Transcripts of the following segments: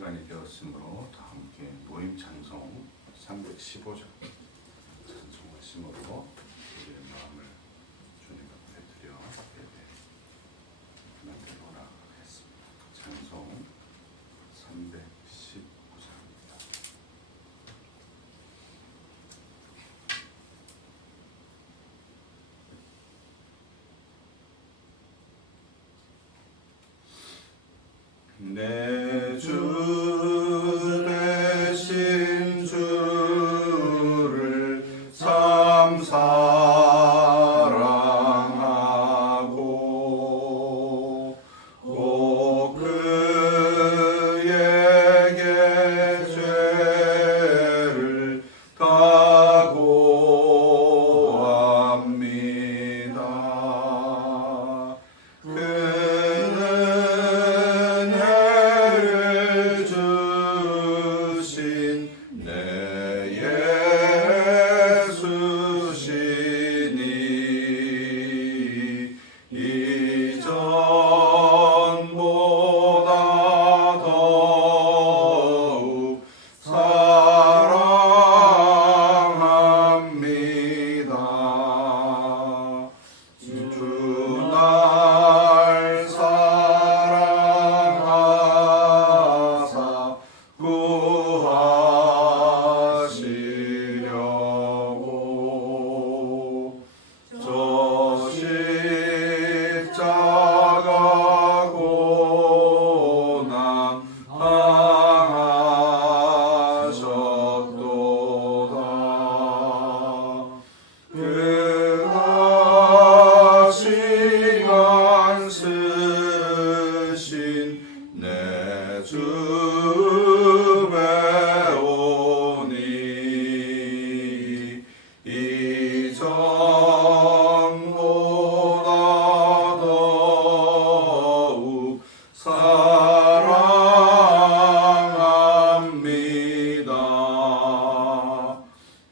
시간이 되었으므로 다 함께 모임 찬송 315장 찬송하심으로 우리의 마음을 주님 앞에 드려 예배 만들어라 했습니다. 찬송 315장입니다. 내 주 되신 주를 참 사랑하고 꼭 그에게 죄를 다 고합니다.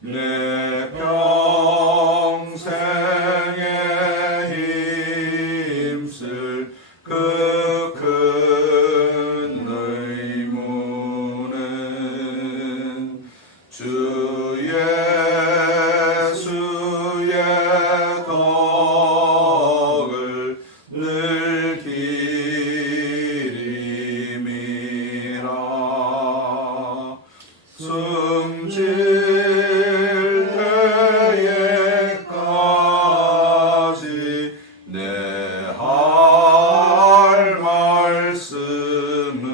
내 평생에 힘쓸 그 큰 의무는 주 예수의 덕을 늘 기림이라. 숨질 때에까지 내 할 말씀은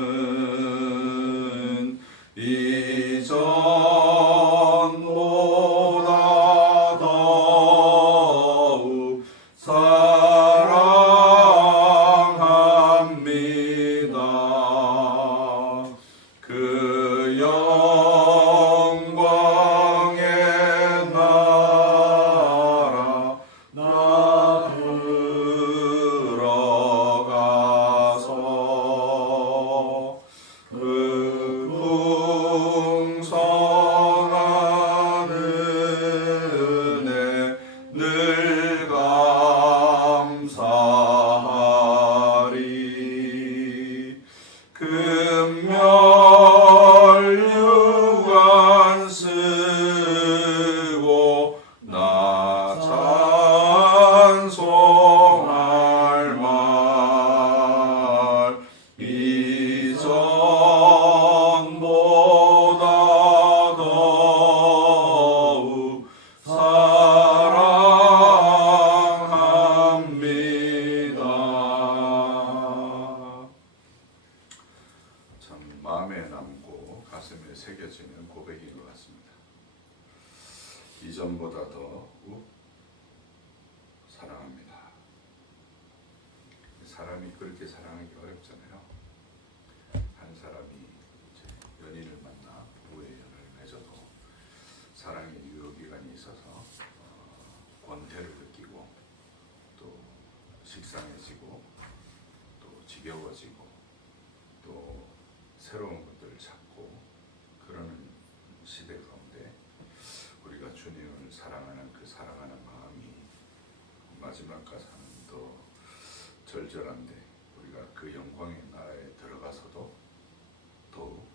이전보다 더욱 사랑합니다. 그 영광의 나라 나 들어가서 그 풍성한 은혜 늘 감사하리. 금멸유관 쓰고 나 찬송할 말 이전보다 더욱 사랑합니다. 참 마음에 남고 가슴에 새겨지는 고백인 것 같습니다. 이전보다 더욱 사랑합니다. 사람이 그렇게 사랑하기 어렵잖아요. 한 사람이 이제 연인을 만나 부부의 연을 맺어도 사랑의 유효기간이 있어서 권태를 느끼고 또 식상해지고 또 지겨워지고 또 새로운 것들을 찾고 그러는 시대 가운데 우리가 주님을 사랑하는 그 사랑하는 마음이 마지막 가서는 더 절절한데 우리가 그 영광의 나라에 들어가서도 더욱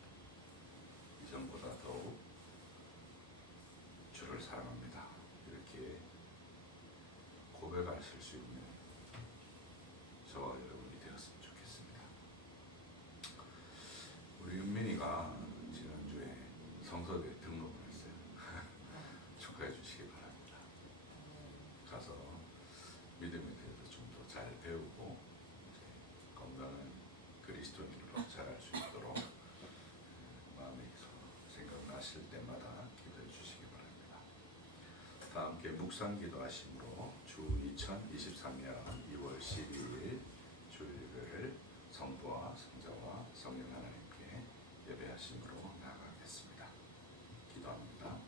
기도하실 수 있는 저와 여러분이 되었으면 좋겠습니다. 우리 은민이가 지난주에 성서대 등록을 했어요. 축하해 주시기 바랍니다. 가서 믿음에 대해서 좀 더 잘 배우고 건강한 그리스도인으로 자랄 수 있도록 마음에 생각나실 때마다 기도해 주시기 바랍니다. 다 함께 묵상 기도하심으로 주 2023년 2월 12일 주일을 성부와 성자와 성령 하나님께 예배하심으로 나아가겠습니다. 기도합니다.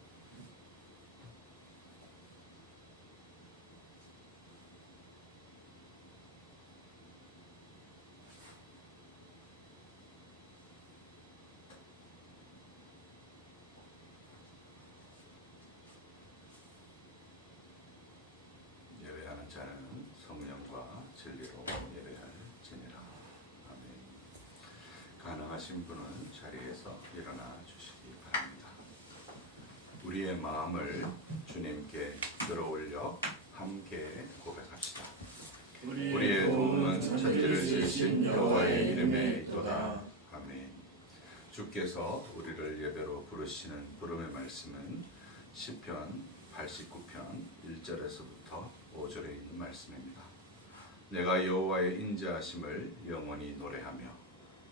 예배하는 자는 성령과 진리로 예배할지니라. 아멘. 가능하신 분은 자리에서 일어나 주시기 바랍니다. 우리의 마음을 주님께 들어올려 함께 고백합시다. 우리의 도움은 천지를 지으신 여호와의 이름에 있도다. 아멘. 주께서 우리를 예배로 부르시는 부름의 말씀은 시편 89편 1절에서부터 5절에 있는 말씀입니다. 내가 여호와의 인자하심을 영원히 노래하며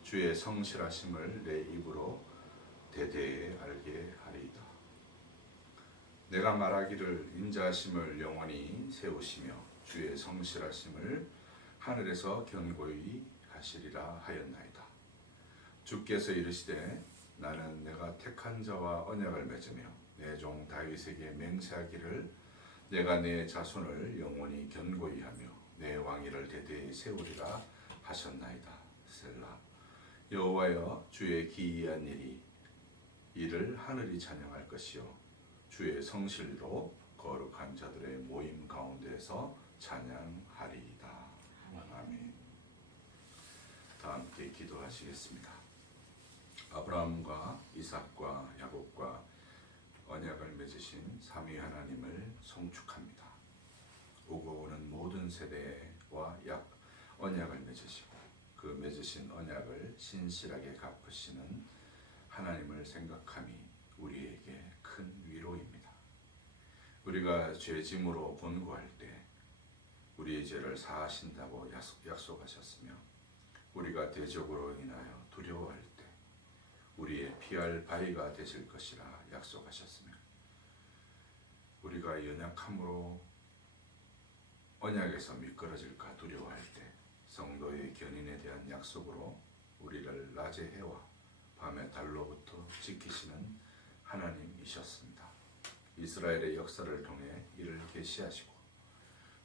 주의 성실하심을 내 입으로 대대에 알게 하리이다. 내가 말하기를 인자하심을 영원히 세우시며 주의 성실하심을 하늘에서 견고히 하시리라 하였나이다. 주께서 이르시되 나는 내가 택한 자와 언약을 맺으며 내 종 다윗에게 맹세하기를 내가 내 자손을 영원히 견고히 하며 내 왕위를 대대히 세우리라 하셨나이다. 셀라. 여호와여 주의 기이한 일을 하늘이 찬양할 것이요 주의 성실로 거룩한 자들의 모임 가운데서 찬양하리이다. 아멘. 다 함께 기도하시겠습니다. 아브라함과 이삭과 야곱과 언약을 맺으신 삼위 하나님을 송축합니다. 오고 오는 모든 세대와 언약을 맺으시고 그 맺으신 언약을 신실하게 갚으시는 하나님을 생각함이 우리에게 큰 위로입니다. 우리가 죄짐으로 권고할 때 우리의 죄를 사하신다고 약속하셨으며 우리가 대적으로 인하여 두려워할 때 우리의 피할 바위가 되실 것이라 약속하셨으며 우리가 연약함으로 언약에서 미끄러질까 두려워할 때 성도의 견인에 대한 약속으로 우리를 낮의 해와 밤의 달로부터 지키시는 하나님이셨습니다. 이스라엘의 역사를 통해 이를 계시하시고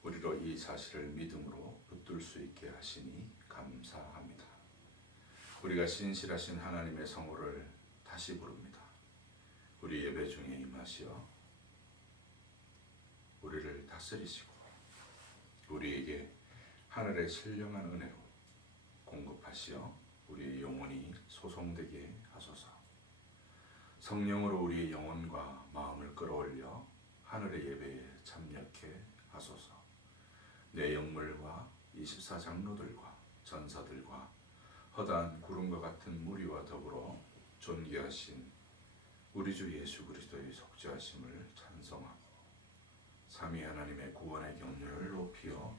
우리로 이 사실을 믿음으로 붙들 수 있게 하시니 감사합니다. 우리가 신실하신 하나님의 성호를 다시 부릅니다. 우리 예배 중에 임하시어 우리를 다스리시고 우리에게 하늘의 신령한 은혜로 공급하시어 우리의 영혼이 소송되게 하소서. 성령으로 우리의 영혼과 마음을 끌어올려 하늘의 예배에 참여케 하소서. 내 영물과 24장로들과 전사들과 허다한 구름과 같은 무리와 더불어 존귀하신 우리 주 예수 그리스도의 속죄하심을 찬송하고 삼위 하나님의 구원의 경륜을 높이어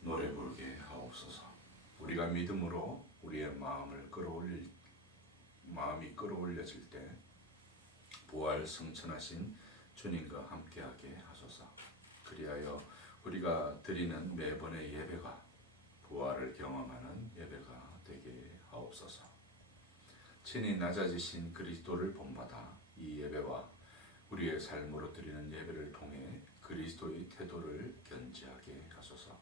노래 부르게 하옵소서. 우리가 믿음으로 우리의 마음이 끌어올려질 때 부활 승천하신 주님과 함께하게 하소서. 그리하여 우리가 드리는 매번의 예배가 부활을 경험하는 예배가 되게 하옵소서. 친히 낮아지신 그리스도를 본받아 이 예배와 우리의 삶으로 드리는 예배를 통해 그리스도의 태도를 견지하게 하소서.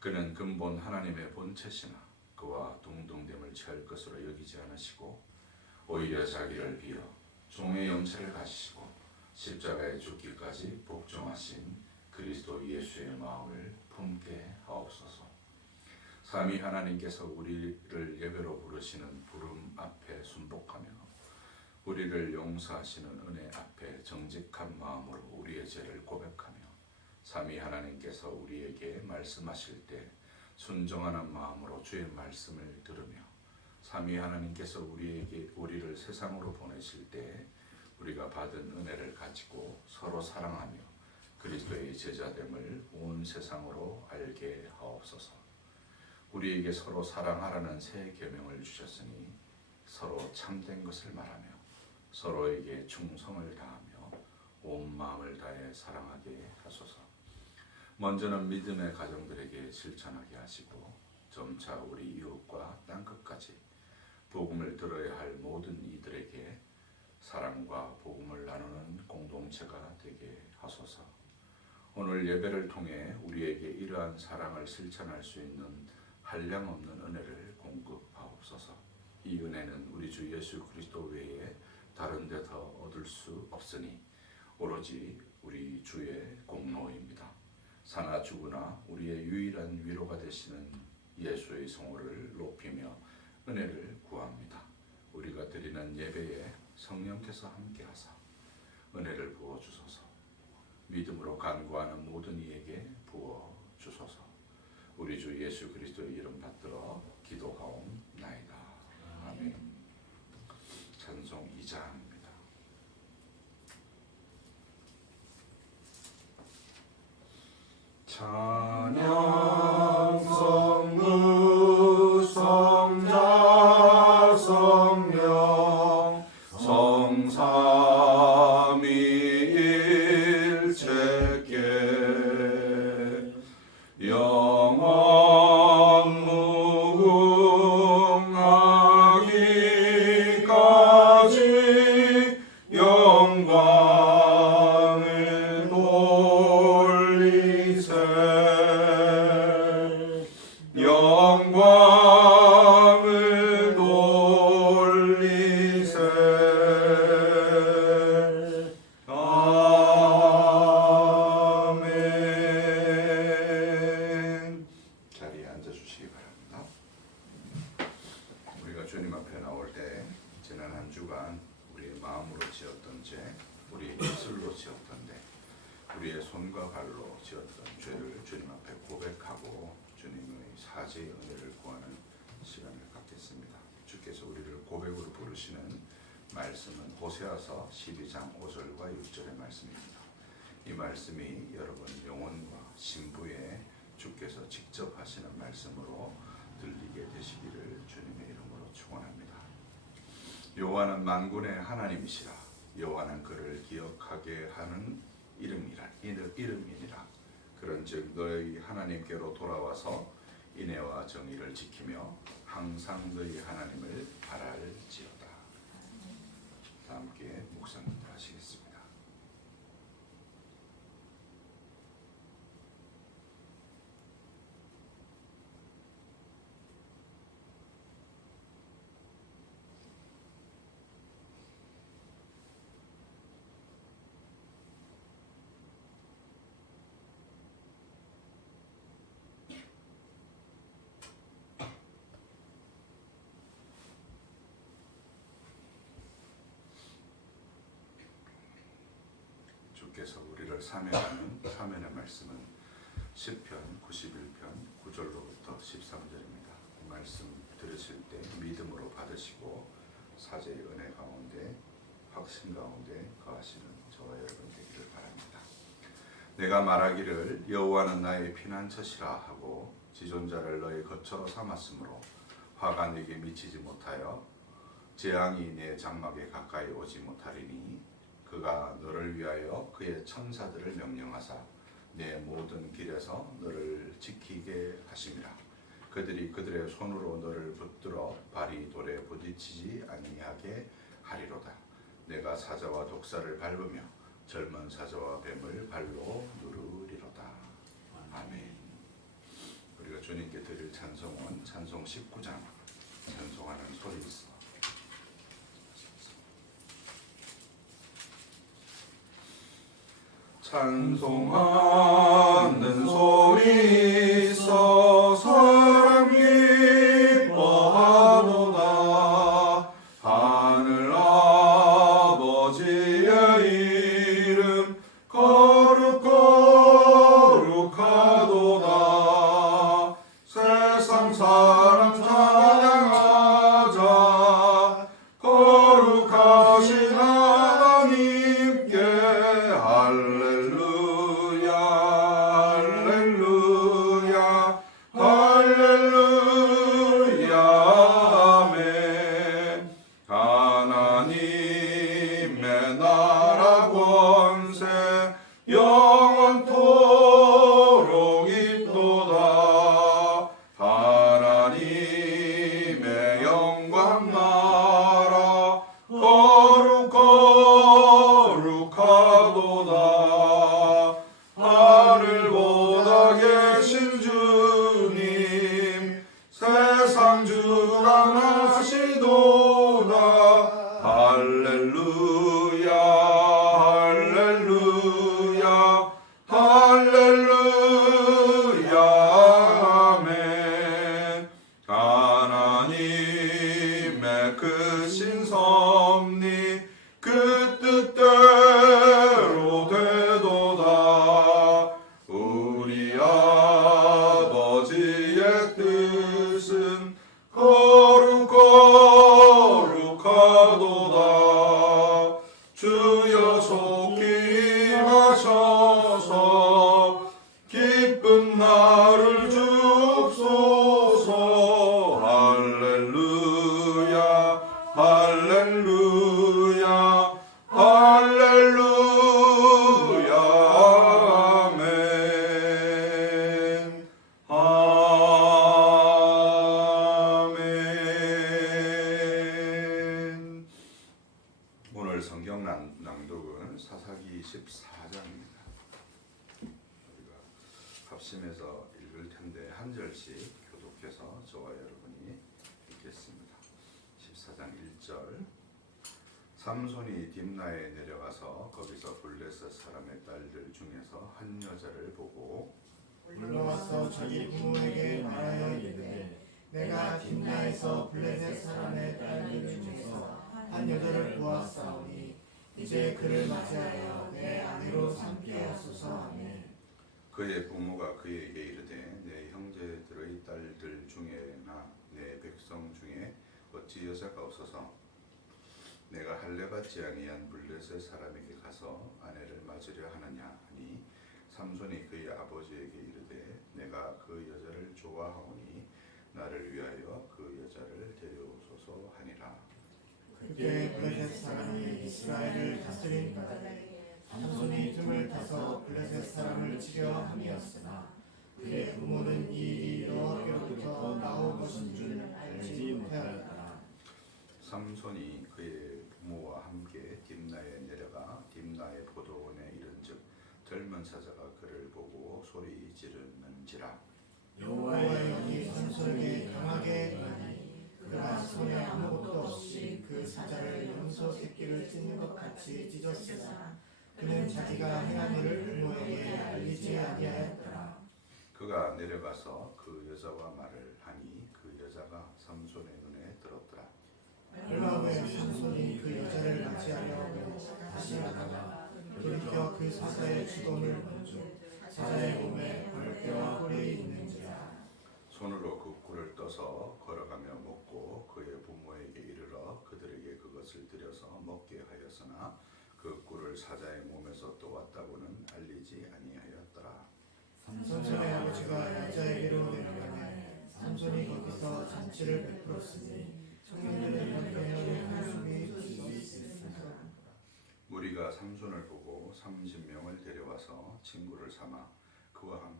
그는 근본 하나님의 본체시나 그와 동등됨을 취할 것으로 여기지 않으시고 오히려 자기를 비어 종의 형체를 가지시고 십자가에 죽기까지 복종하신 그리스도 예수의 마음을 품게 하옵소서. 삼위 하나님께서 우리를 예배로 부르시는 부름 앞에 순복하며 우리를 용서하시는 은혜 앞에 정직한 마음으로 우리의 죄를 고백하며 삼위 하나님께서 우리에게 말씀하실 때 순종하는 마음으로 주의 말씀을 들으며 삼위 하나님께서 우리를 세상으로 보내실 때 우리가 받은 은혜를 가지고 서로 사랑하며 그리스도의 제자됨을 온 세상으로 알게 하옵소서. 우리에게 서로 사랑하라는 새 계명을 주셨으니 서로 참된 것을 말하며 서로에게 충성을 다하며 온 마음을 다해 사랑하게 하소서. 먼저는 믿음의 가정들에게 실천하게 하시고 점차 우리 이웃과 땅끝까지 복음을 들어야 할 모든 이들에게 사랑과 복음을 나누는 공동체가 되게 하소서. 오늘 예배를 통해 우리에게 이러한 사랑을 실천할 수 있는 한량없는 은혜를 공급하옵소서. 이 은혜는 우리 주 예수 그리스도 외에 다른 데서 얻을 수 없으니 오로지 우리 주의 공로입니다. 사나 죽으나 우리의 유일한 위로가 되시는 예수의 성호를 높이며 은혜를 구합니다. 우리가 드리는 예배에 성령께서 함께하사 은혜를 부어주소서. 믿음으로 간구하는 모든 이에게 부어주소서. 우리 주 예수 그리스도의 이름 받들어 기도하옵나이다. 아멘. 찬송 2장입니다. 찬양 성부 성자 성령 성삼위일체께 영원 무궁하기까지 영광을 돌리세. 영광을 돌리세. 아멘. 자리에 앉아주시기 바랍니다. 우리가 주님 앞에 나올 때 지난 한 주간 우리의 마음으로 지었던 죄, 우리의 입술로 지었던 죄, 우리의 손과 발로 지었던 죄를 주님 앞에 고백하고 주님의 사죄의 은혜를 구하는 시간을 갖겠습니다. 주께서 우리를 고백으로 부르시는 말씀은 호세아서 12장 5절과 6절의 말씀입니다. 이 말씀이 여러분 영혼과 신부에 주께서 직접 하시는 말씀으로 들리게 되시기를 주님의 이름으로 축원합니다. 여호와는 만군의 하나님이시라. 여호와는 그를 기억하게 하는 이름이니라. 그런즉 너희 하나님께로 돌아와서 인애와 정의를 지키며 항상 너희 하나님을 바랄지어다. 다 함께 묵상 하시겠습니다. 주께서 우리를 사명하는 사면의 말씀은 시편 91편 9절로부터 13절입니다. 이 말씀 들으실 때 믿음으로 받으시고 사죄의 은혜 가운데 확신 가운데 거하시는 저와 여러분 되기를 바랍니다. 내가 말하기를 여호와는 나의 피난처시라 하고 지존자를 너의 거처로 삼았으므로 화가 네게 미치지 못하여 재앙이 내 장막에 가까이 오지 못하리니 그가 너를 위하여 그의 천사들을 명령하사 내 모든 길에서 너를 지키게 하심이라. 그들이 그들의 손으로 너를 붙들어 발이 돌에 부딪히지 아니하게 하리로다. 내가 사자와 독사를 밟으며 젊은 사자와 뱀을 발로 누르리로다. 아멘. 우리가 주님께 드릴 찬송은 찬송 19장 찬송하는 소리 있어. 찬송하는 소리 있어 사람 기뻐하도다. 하늘 아버지의 이름 거룩하도다. 나를 주옵소서. 할렐루야 할렐루야 할렐루야. 아멘. 아멘. 오늘 성경 낭독은 사사기 14장입니다. 우리가 합심해서 읽을 텐데 한 절씩 교독해서 저와 여러분이 읽겠습니다. 14장 1절. 삼손이 딥나에 내려가서 거기서 블레셋 사람의 딸들 중에서 한 여자를 보고 올라와서 자기 부모에게 말하여 이르되 내가 딥나에서 블레셋 사람의 딸들 중에서 한 여자를 보았사오니 이제 그를 맞이하여 내 아내로 삼게 하소서 하매 그의 부모가 그에게 이르되 내 형제들의 딸들 중에나 내 백성 중에 어찌 여자가 없어서 내가 할례받지 아니한 블레셋 사람에게 가서 아내를 맞으려 하느냐 하니 삼손이 그의 아버지에게 이르되 내가 그 여자를 좋아하오니 나를 위하여 그 여자를 데려오소서 하니라. 그때 블레셋 사람이 이스라엘을 다스린 까닭에 삼손이 틈을 타서 블레셋 사람을 치려 함이었으나 그의 부모는 이 일이 여호와께로부터 나온 것인 줄 알지 못하였더라. 삼손이 그의 부모와 함께 딥나에 내려가 딥나의 포도원에 이른즉 젊은 사자가 그를 보고 소리 지르는지라. 여호와의 영이 삼손에게 강하게 임하니 그가 손에 아무것도 없이 그 사자를 염소 새끼를 찢는 것 같이 찢었으나 그는 자기가 행한 일을 부모에게 알리지 아니하였더라. 그가 내려가서 그 여자와 말을 하니 그 여자가 삼손의 눈에 들었더라. 얼마 후에 삼손이 그 여자를 맞이하려고 다시 가다가 돌이켜 그 사자의 주검을 본즉 사자의 몸에 벌뼈와 뿔이 있는지라. 손으로 그 꿀을 떠서 걸어가며 먹고 그의 부모에게 이르러 그들에게 그것을 들여서 먹게 하였으나 그 꿀을 사자의 몸에서 떠왔다고는 알리지 아니하였더라. 삼손의 아버지가 여자에게로 내려가매 삼손이 거기서 잔치를 베풀었으니 청년들은 남편의 한숨이 수 있으니까. 무리가 삼손을 보고 30명을 데려와서 친구를 삼아 그와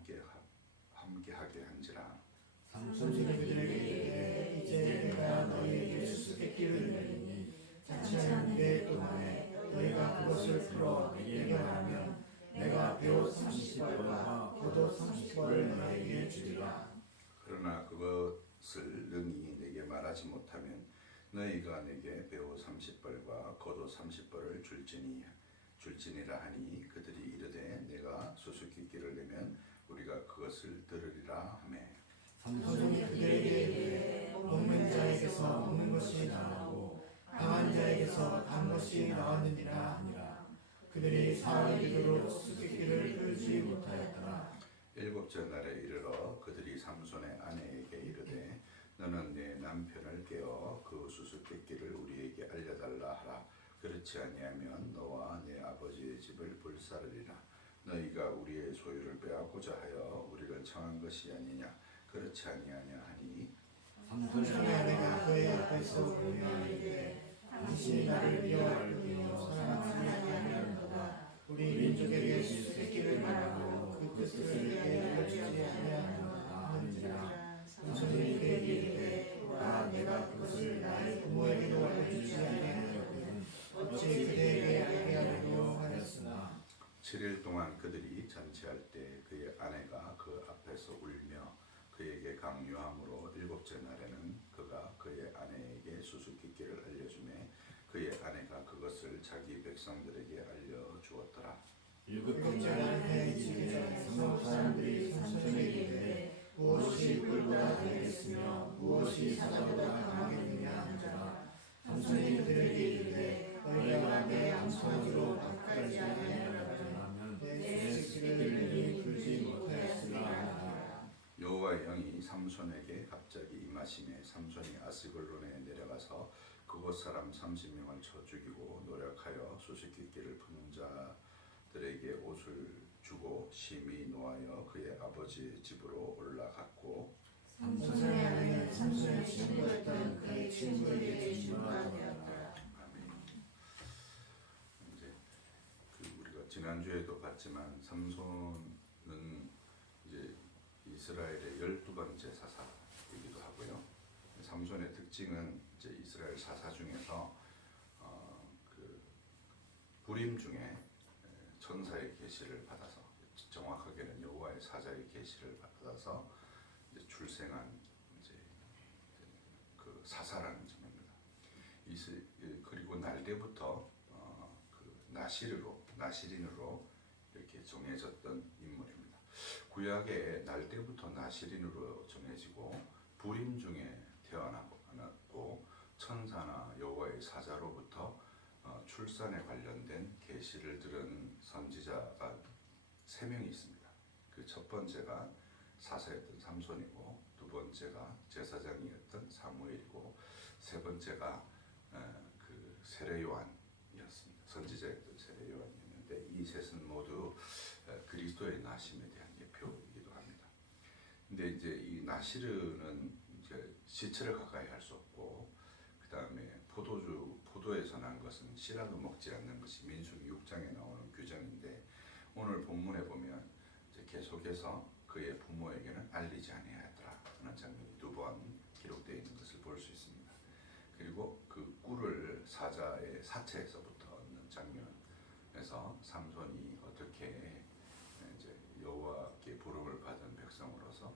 함께하게 한지라. 삼손이 그들에게 이르되 이제 내가 너희에게 수수께끼를 내리니 잔치하는 2일 동안에 너희가 그것을 풀어 내게 말하면 내가 배옷 30벌과 겉옷 30벌을 너희에게 주리라. 그러나 그것을 능히 내게 말하지 못하면 너희가 내게 배옷 30벌과 겉옷 30벌을 줄지니라 하니 그들이 이르되 내가 수수께끼를 내면 우리가 그것을 들으리라 하매 삼손이 그들에게 이르되 먹는 자에게서 먹는 것이 나오고 강한 자에게서 단 것이 나왔느니라 하니라. 그들이 사흘 이르도록 수수께끼를 끌지 못하였더라. 7째 날에 이르러 그들이 삼손의 아내에게 이르되 너는 내 남편을 깨어 그 수수께끼를 우리에게 알려달라 하라. 그렇지 아니하면 너와 내 아버지의 집을 불사르리라. 너희가 우리의 소유를 빼앗고자 하여 우리를 청한 것이 아니냐. 그렇지 아니하냐 하니 삼손의 아내가 그의 앞에서 울며 이르되 당신이 나를 미워할 뿐이요 사랑하지 아니하는도다. 우리 민족에게 수수께끼를 말하고 그 뜻을 내게 알려주지 아니하는도다 하는지라. 삼손이 그에게 이르되 보라 내가 그것을 나의 부모에게도 알려주지 아니하였거든 어찌 그대에게 알게 하려고 하였으나 7일 동안 그들이 잔치할 때 그의 아내가 그 앞에서 울며 그에게 강요함으로 7째 날에는 그가 그의 아내에게 수수께끼를 알려주매 그의 아내가 그것을 자기 백성들에게 알려주었더라. 7째 날 해이지에 성읍 사람들이 삼손에게 이르되 무엇이 꿀보다 되겠으며 무엇이 사자보다 강하겠느냐 하니라. 삼손이 그들에게 이르되 너희가 내 암송아지로 밭갈지 아니하면 내 새끼를 능히 풀지 못하였으리라 하니라. 여호와의 영이 삼손에게 갑자기 임하심에 삼손이 아스글론에 내려가서 그곳 사람 30명을 쳐 죽이고 노력하여 수수께끼를 푸는 사람들에게 옷을 주고 심히 노하여 그의 아버지 집으로 올라갔고 삼손의 아내는 삼손의 친구였던 그의 친구에게 진노가 되었더라. 이제 우리가 지난주에도 봤지만 삼손은 이제 이스라엘의 12번째 사사이기도 하고요. 삼손의 특징은 이제 이스라엘 사사 중에서 부림 중에 천사의 계시를 받아서, 정확하게는 여호와의 사자의 계시를 받아서 이제 출생한 이제 그 사사라는 점입니다. 그리고 날때부터 나시린으로 이렇게 정해졌던 인물입니다. 구약에 날때부터 나시린으로 정해지고 부림 중에 태어났고 천사나 여호와의 사자로부터 출산에 관련된 계시를 들은 선지자가 3명이 있습니다. 그 첫 번째가 사사였던 삼손이고, 두 번째가 제사장이었던 사무엘이고, 세 번째가 그 세례 요한이었습니다. 선지자였던 세례 요한이었는데, 이 셋은 모두 그리스도의 나심에 대한 예표이기도 합니다. 근데 이제 이 나시르는 이제 시체를 가까이 할 수 없고, 그 다음에 포도에서 난 것은 씨라도 먹지 않는 것이 민수기 6장에 나오는 규정인데, 오늘 본문에 보면 이제 계속해서 그의 부모에게는 알리지 아니하였더라 하는 장면이 2번 기록되어 있는 것을 볼 수 있습니다. 그리고 그 꿀을 사자의 사체에서부터 얻는 장면에서 삼손이 어떻게 이제 여호와께 부름을 받은 백성으로서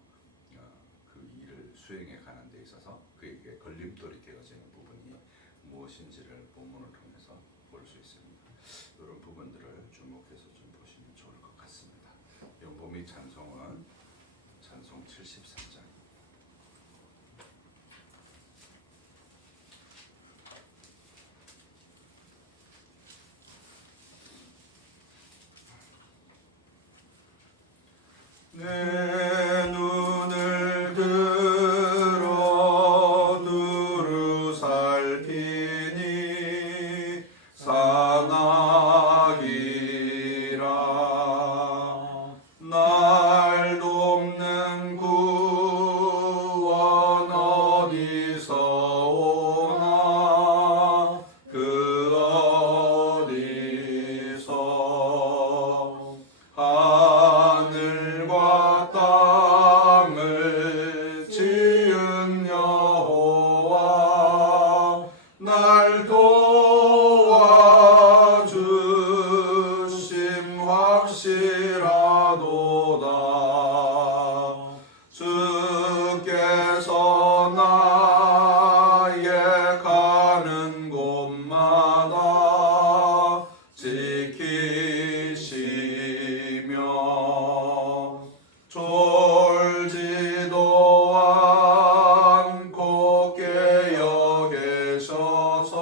그 일을 수행해 가는 데 있어서 그에게 걸림돌이 되어지는 부분이 무엇인지를 본문을 통해서 볼 수 있습니다. 이런 부분들을 주목해서 좀 보시면 좋을 것 같습니다. 연보미 찬송은 찬송 73장. 내 눈을 들어 두루 살피니 사나기라. 날 돕는 구원 어디서 오나, 그 어디서. 하늘과 땅을 지은 여호와, 날 도와주심 확실하도다. 주께서 나의 가는 곳마다 지키시며 졸지도 않고 깨어 계셔서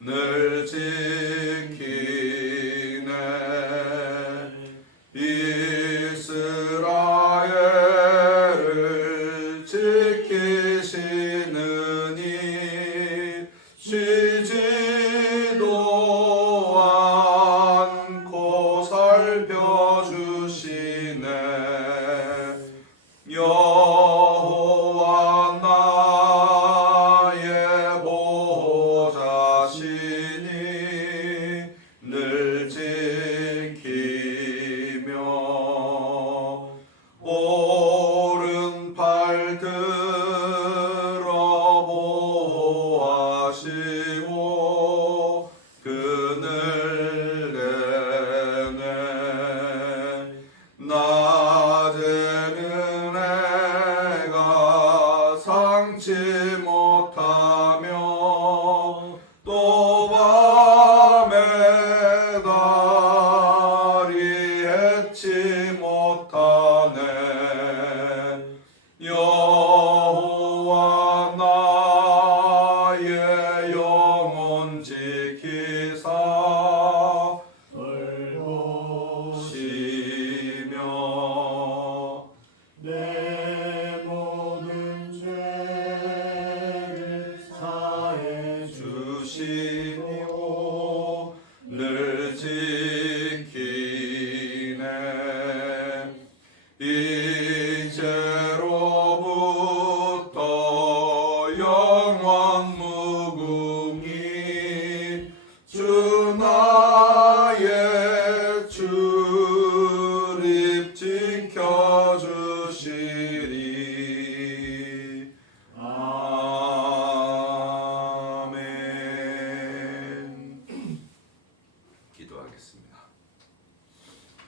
늘 지키네. 이스라엘을 지키시느니 쉬지도 않고 살펴주시네. 여호와 나의 보호자시니 늘 지키며 오른팔 들어 보호하시고 그늘 내내. 낮에는 해가 상치 못하며 또 밤에 달이 해치 못하네. 여호와 나의 영혼 지키사 돌보시며 내 모든 죄 아멘. 기도하겠습니다.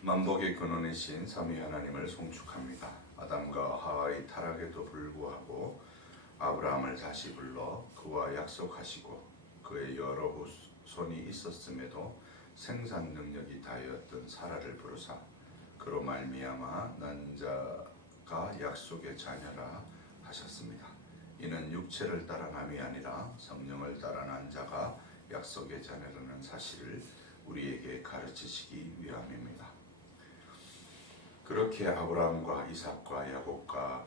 만복의 근원이신 삼위 하나님을 송축합니다. 아담과 하와의 타락에도 불구하고 아브라함을 다시 불러 그와 약속하시고 그의 여러 후손이 있었음에도 생산 능력이 다하였던 사라를 부르사 그로 말미암아 난 자가 약속의 자녀라 하셨습니다. 이는 육체를 따라 남이 아니라 성령을 따라 난 자가 약속의 자녀라는 사실을 우리에게 가르치시기 위함입니다. 그렇게 아브라함과 이삭과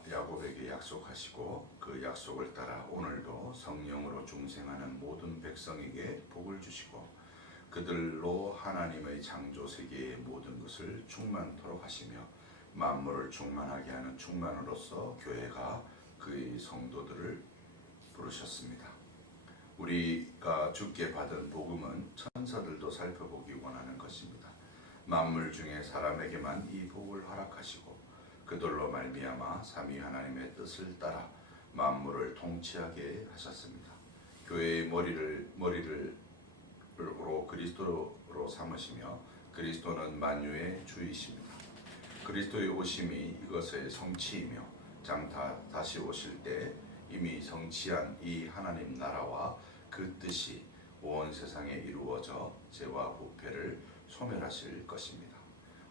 야곱에게 약속하시고 그 약속을 따라 오늘도 성령으로 중생하는 모든 백성에게 복을 주시고 그들로 하나님의 창조 세계의 모든 것을 충만토록 하시며 만물을 충만하게 하는 충만으로서 교회가 그의 성도들을 부르셨습니다. 우리가 주께 받은 복음은 천사들도 살펴보기 원하는 것입니다. 만물 중에 사람에게만 이 복을 허락하시고 그들로 말미암아 삼위 하나님의 뜻을 따라 만물을 통치하게 하셨습니다. 교회의 머리를 그리스도로 삼으시며 그리스도는 만유의 주이십니다. 그리스도의 오심이 이것의 성취이며 다시 오실 때 이미 성취한 이 하나님 나라와 그 뜻이 온 세상에 이루어져 죄와 부패를 소멸하실 것입니다.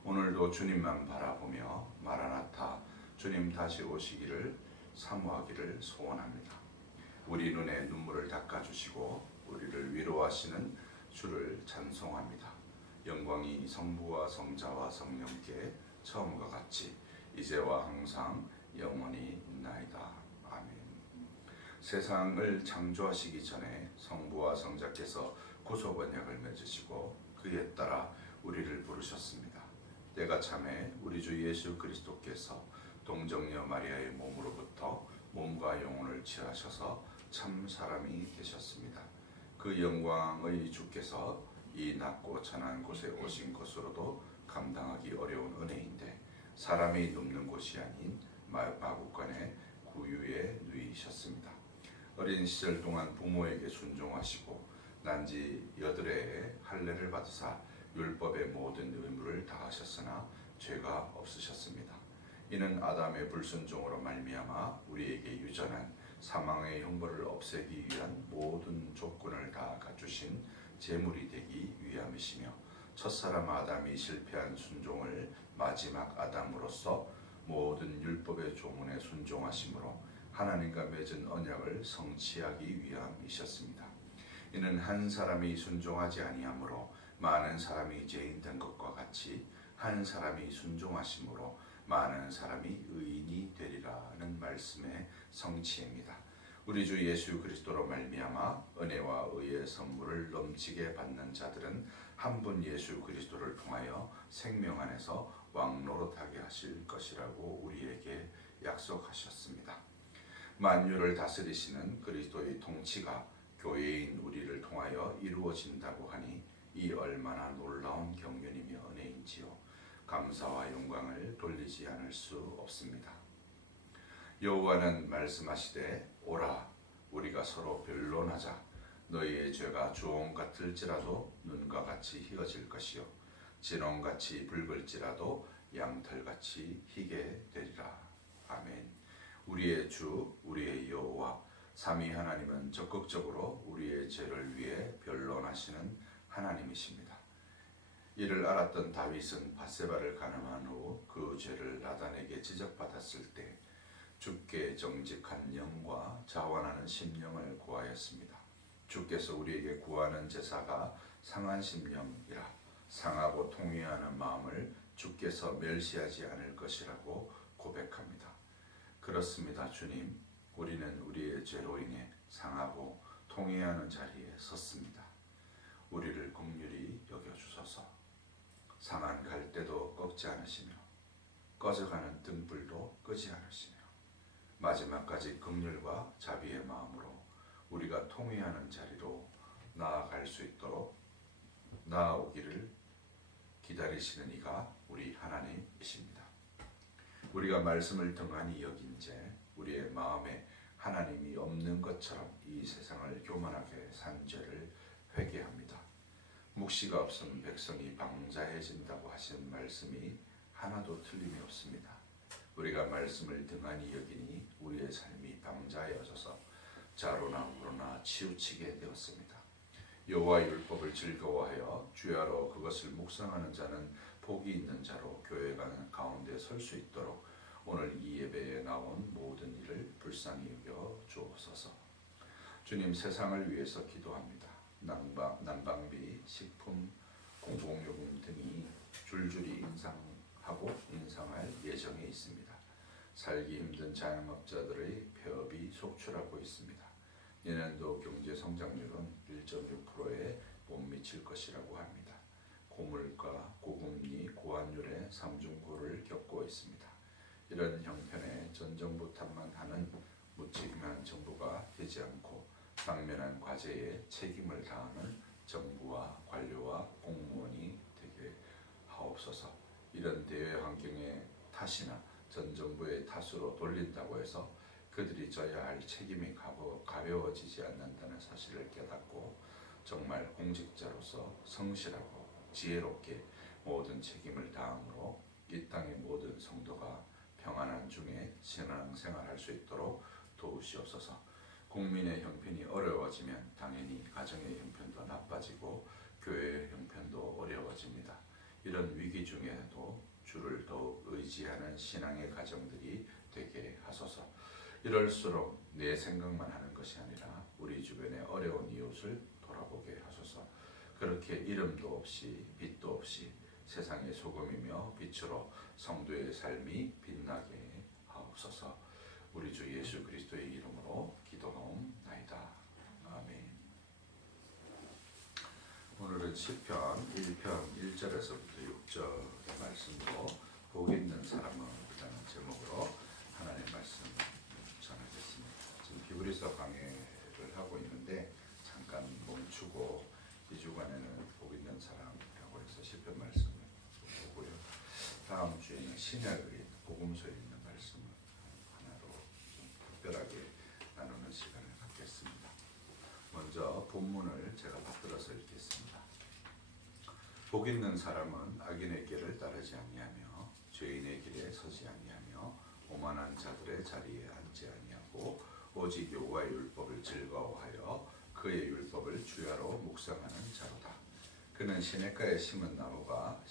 오늘도 주님만 바라보며 마라나타 주님 다시 오시기를 사모하기를 소원합니다. 우리 눈에 눈물을 닦아주시고 우리를 위로하시는 주를 찬송합니다. 영광이 성부와 성자와 성령께 처음과 같이 이제와 항상 영원히 있나이다. 아멘. 세상을 창조하시기 전에 성부와 성자께서 구속 언약을 맺으시고 그에 따라 우리를 부르셨습니다. 때가 참에 우리 주 예수 그리스도께서 동정녀 마리아의 몸으로부터 몸과 영혼을 취하셔서 참 사람이 되셨습니다. 그 영광의 주께서 이 낮고 천한 곳에 오신 것으로도 감당하기 어려운 은혜인데 사람이 눕는 곳이 아닌 마구간의 구유에 누이셨습니다. 어린 시절 동안 부모에게 순종하시고 난지 8해에 할례를 받으사 율법의 모든 의무를 다하셨으나 죄가 없으셨습니다. 이는 아담의 불순종으로 말미암아 우리에게 유전한 사망의 형벌을 없애기 위한 모든 조건을 다 갖추신 제물이 되기 위함이시며 첫사람 아담이 실패한 순종을 마지막 아담으로서 모든 율법의 조문에 순종하심으로 하나님과 맺은 언약을 성취하기 위함이셨습니다. 이는 한 사람이 순종하지 아니하므로 많은 사람이 죄인된 것과 같이 한 사람이 순종하심으로 많은 사람이 의인이 되리라는 말씀의 성취입니다. 우리 주 예수 그리스도로 말미암아 은혜와 의의 선물을 넘치게 받는 자들은 한 분 예수 그리스도를 통하여 생명 안에서 왕노릇하게 하실 것이라고 우리에게 약속하셨습니다. 만유를 다스리시는 그리스도의 통치가 교회인 우리를 통하여 이루어진다고 하니 이 얼마나 놀라운 경륜이며 은혜인지요. 감사와 영광을 돌리지 않을 수 없습니다. 여호와는 말씀하시되 오라 우리가 서로 변론하자. 너희의 죄가 주홍 같을지라도 눈과 같이 희어질 것이요 진홍같이 붉을지라도 양털같이 희게 되리라. 아멘. 우리의 주 우리의 여호와 삼위 하나님은 적극적으로 우리의 죄를 위해 변론하시는 하나님이십니다. 이를 알았던 다윗은 밧세바를 간음한 후 그 죄를 나단에게 지적받았을 때 주께 정직한 영과 자원하는 심령을 구하였습니다. 주께서 우리에게 구하는 제사가 상한 심령이라 상하고 통회하는 마음을 주께서 멸시하지 않을 것이라고 고백합니다. 그렇습니다. 주님, 우리는 우리의 죄로 인해 상하고 통회하는 자리에 섰습니다. 우리를 긍휼히 여겨주소서. 상한 갈대도 꺾지 않으시며 꺼져가는 등불도 끄지 않으시며 마지막까지 긍휼과 자비의 마음으로 우리가 통회하는 자리로 나아갈 수 있도록 나아오기를 기다리시는 이가 우리 하나님이십니다. 우리가 말씀을 등한히 여긴 제 우리의 마음에 하나님이 없는 것처럼 이 세상을 교만하게 산 죄를 회개합니다. 묵시가 없으면 백성이 방자해진다고 하신 말씀이 하나도 틀림이 없습니다. 우리가 말씀을 등한히 여기니 우리의 삶이 방자해져서 자로나 후로나 치우치게 되었습니다. 여호와의 율법을 즐거워하여 주야로 그것을 묵상하는 자는 복이 있는 자로 교회 가운데 설 수 있도록 오늘 이 예배에 나온 모든 일을 불쌍히 여겨 주옵소서. 주님, 세상을 위해서 기도합니다. 난방비, 식품, 공공요금 등이 줄줄이 인상할 예정에 있습니다. 살기 힘든 자영업자들의 폐업이 속출하고 있습니다. 내년도 경제 성장률은 1.6%에 못 미칠 것이라고 합니다. 고물가, 고금리, 고환율의 삼중고를 겪고 있습니다. 이런 형편에 전 정부 탓만 하는 무책임한 정부가 되지 않고 당면한 과제에 책임을 다하는 정부와 관료와 공무원이 되게 하옵소서. 이런 대외 환경의 탓이나 전 정부의 탓으로 돌린다고 해서 그들이 져야 할 책임이 가벼워지지 않는다는 사실을 깨닫고 정말 공직자로서 성실하고 지혜롭게 모든 책임을 다함으로 이 땅의 모든 성도가 평안한 중에 신앙생활할 수 있도록 도우시옵소서. 국민의 형편이 어려워지면 당연히 가정의 형편도 나빠지고 교회의 형편도 어려워집니다. 이런 위기 중에도 주를 더욱 의지하는 신앙의 가정들이 되게 하소서. 이럴수록 내 생각만 하는 것이 아니라 우리 주변의 어려운 이웃을 돌아보게 하소서. 그렇게 이름도 없이 빛도 없이 세상의 소금이며 빛으로 성도의 삶이 빛나게 하옵소서. 우리 주 예수 그리스도의 이름으로 기도하옵나이다. 아멘. 오늘은 시편 1편 1절에서부터 6절의 말씀으로 복 있는 사람은 라는 제목으로 하나님의 말씀 전하겠습니다. 지금 히브리서 강해를 하고 있는데 잠깐 멈추고 2주간에는 복 있는 사람이라고 해서 시편 말씀을 보고요. 다음 주에는 신약의 복음서에 있는 말씀을 하나로 좀 특별하게 나누는 시간을 갖겠습니다. 먼저 본문을 제가 받들어서 읽겠습니다. 복 있는 사람은 악인의 길을 따르지 아니하며 죄인의 길에 서지 아니하며 오만한 자들의 자리에 앉지 아니하고 오직 여호와의 율법을 즐거워하여 그의 율법을 주야로 묵상하는 자로다. 그는 시냇가에 심은 나무가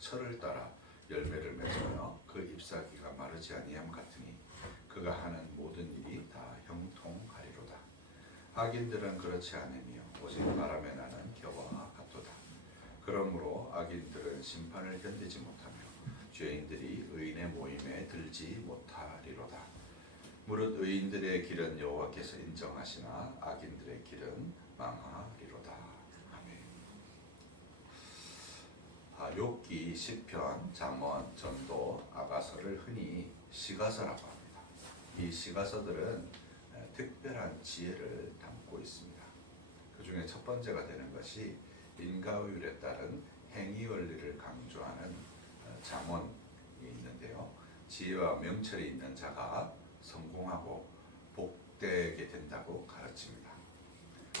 철을 따라 열매를 맺으며 그 잎사귀가 마르지 아니함 같으니 그가 하는 모든 일이 다 형통하리로다. 악인들은 그렇지 않으며 오직 바람에 나는 겨와 같도다. 그러므로 악인들은 심판을 견디지 못하며 죄인들이 의인의 모임에 들지 못하리로다. 무릇 의인들의 길은 여호와께서 인정하시나 악인들의 길은 망하리로다. 아멘. 욥기, 시편, 잠언, 전도, 아가서를 흔히 시가서라고 합니다. 이 시가서들은 특별한 지혜를 담고 있습니다. 그 중에 첫 번째가 되는 것이 인과율에 따른 행위 원리를 강조하는 잠언이 있는데요. 지혜와 명철이 있는 자가 성공하고 복되게 된다고 가르칩니다.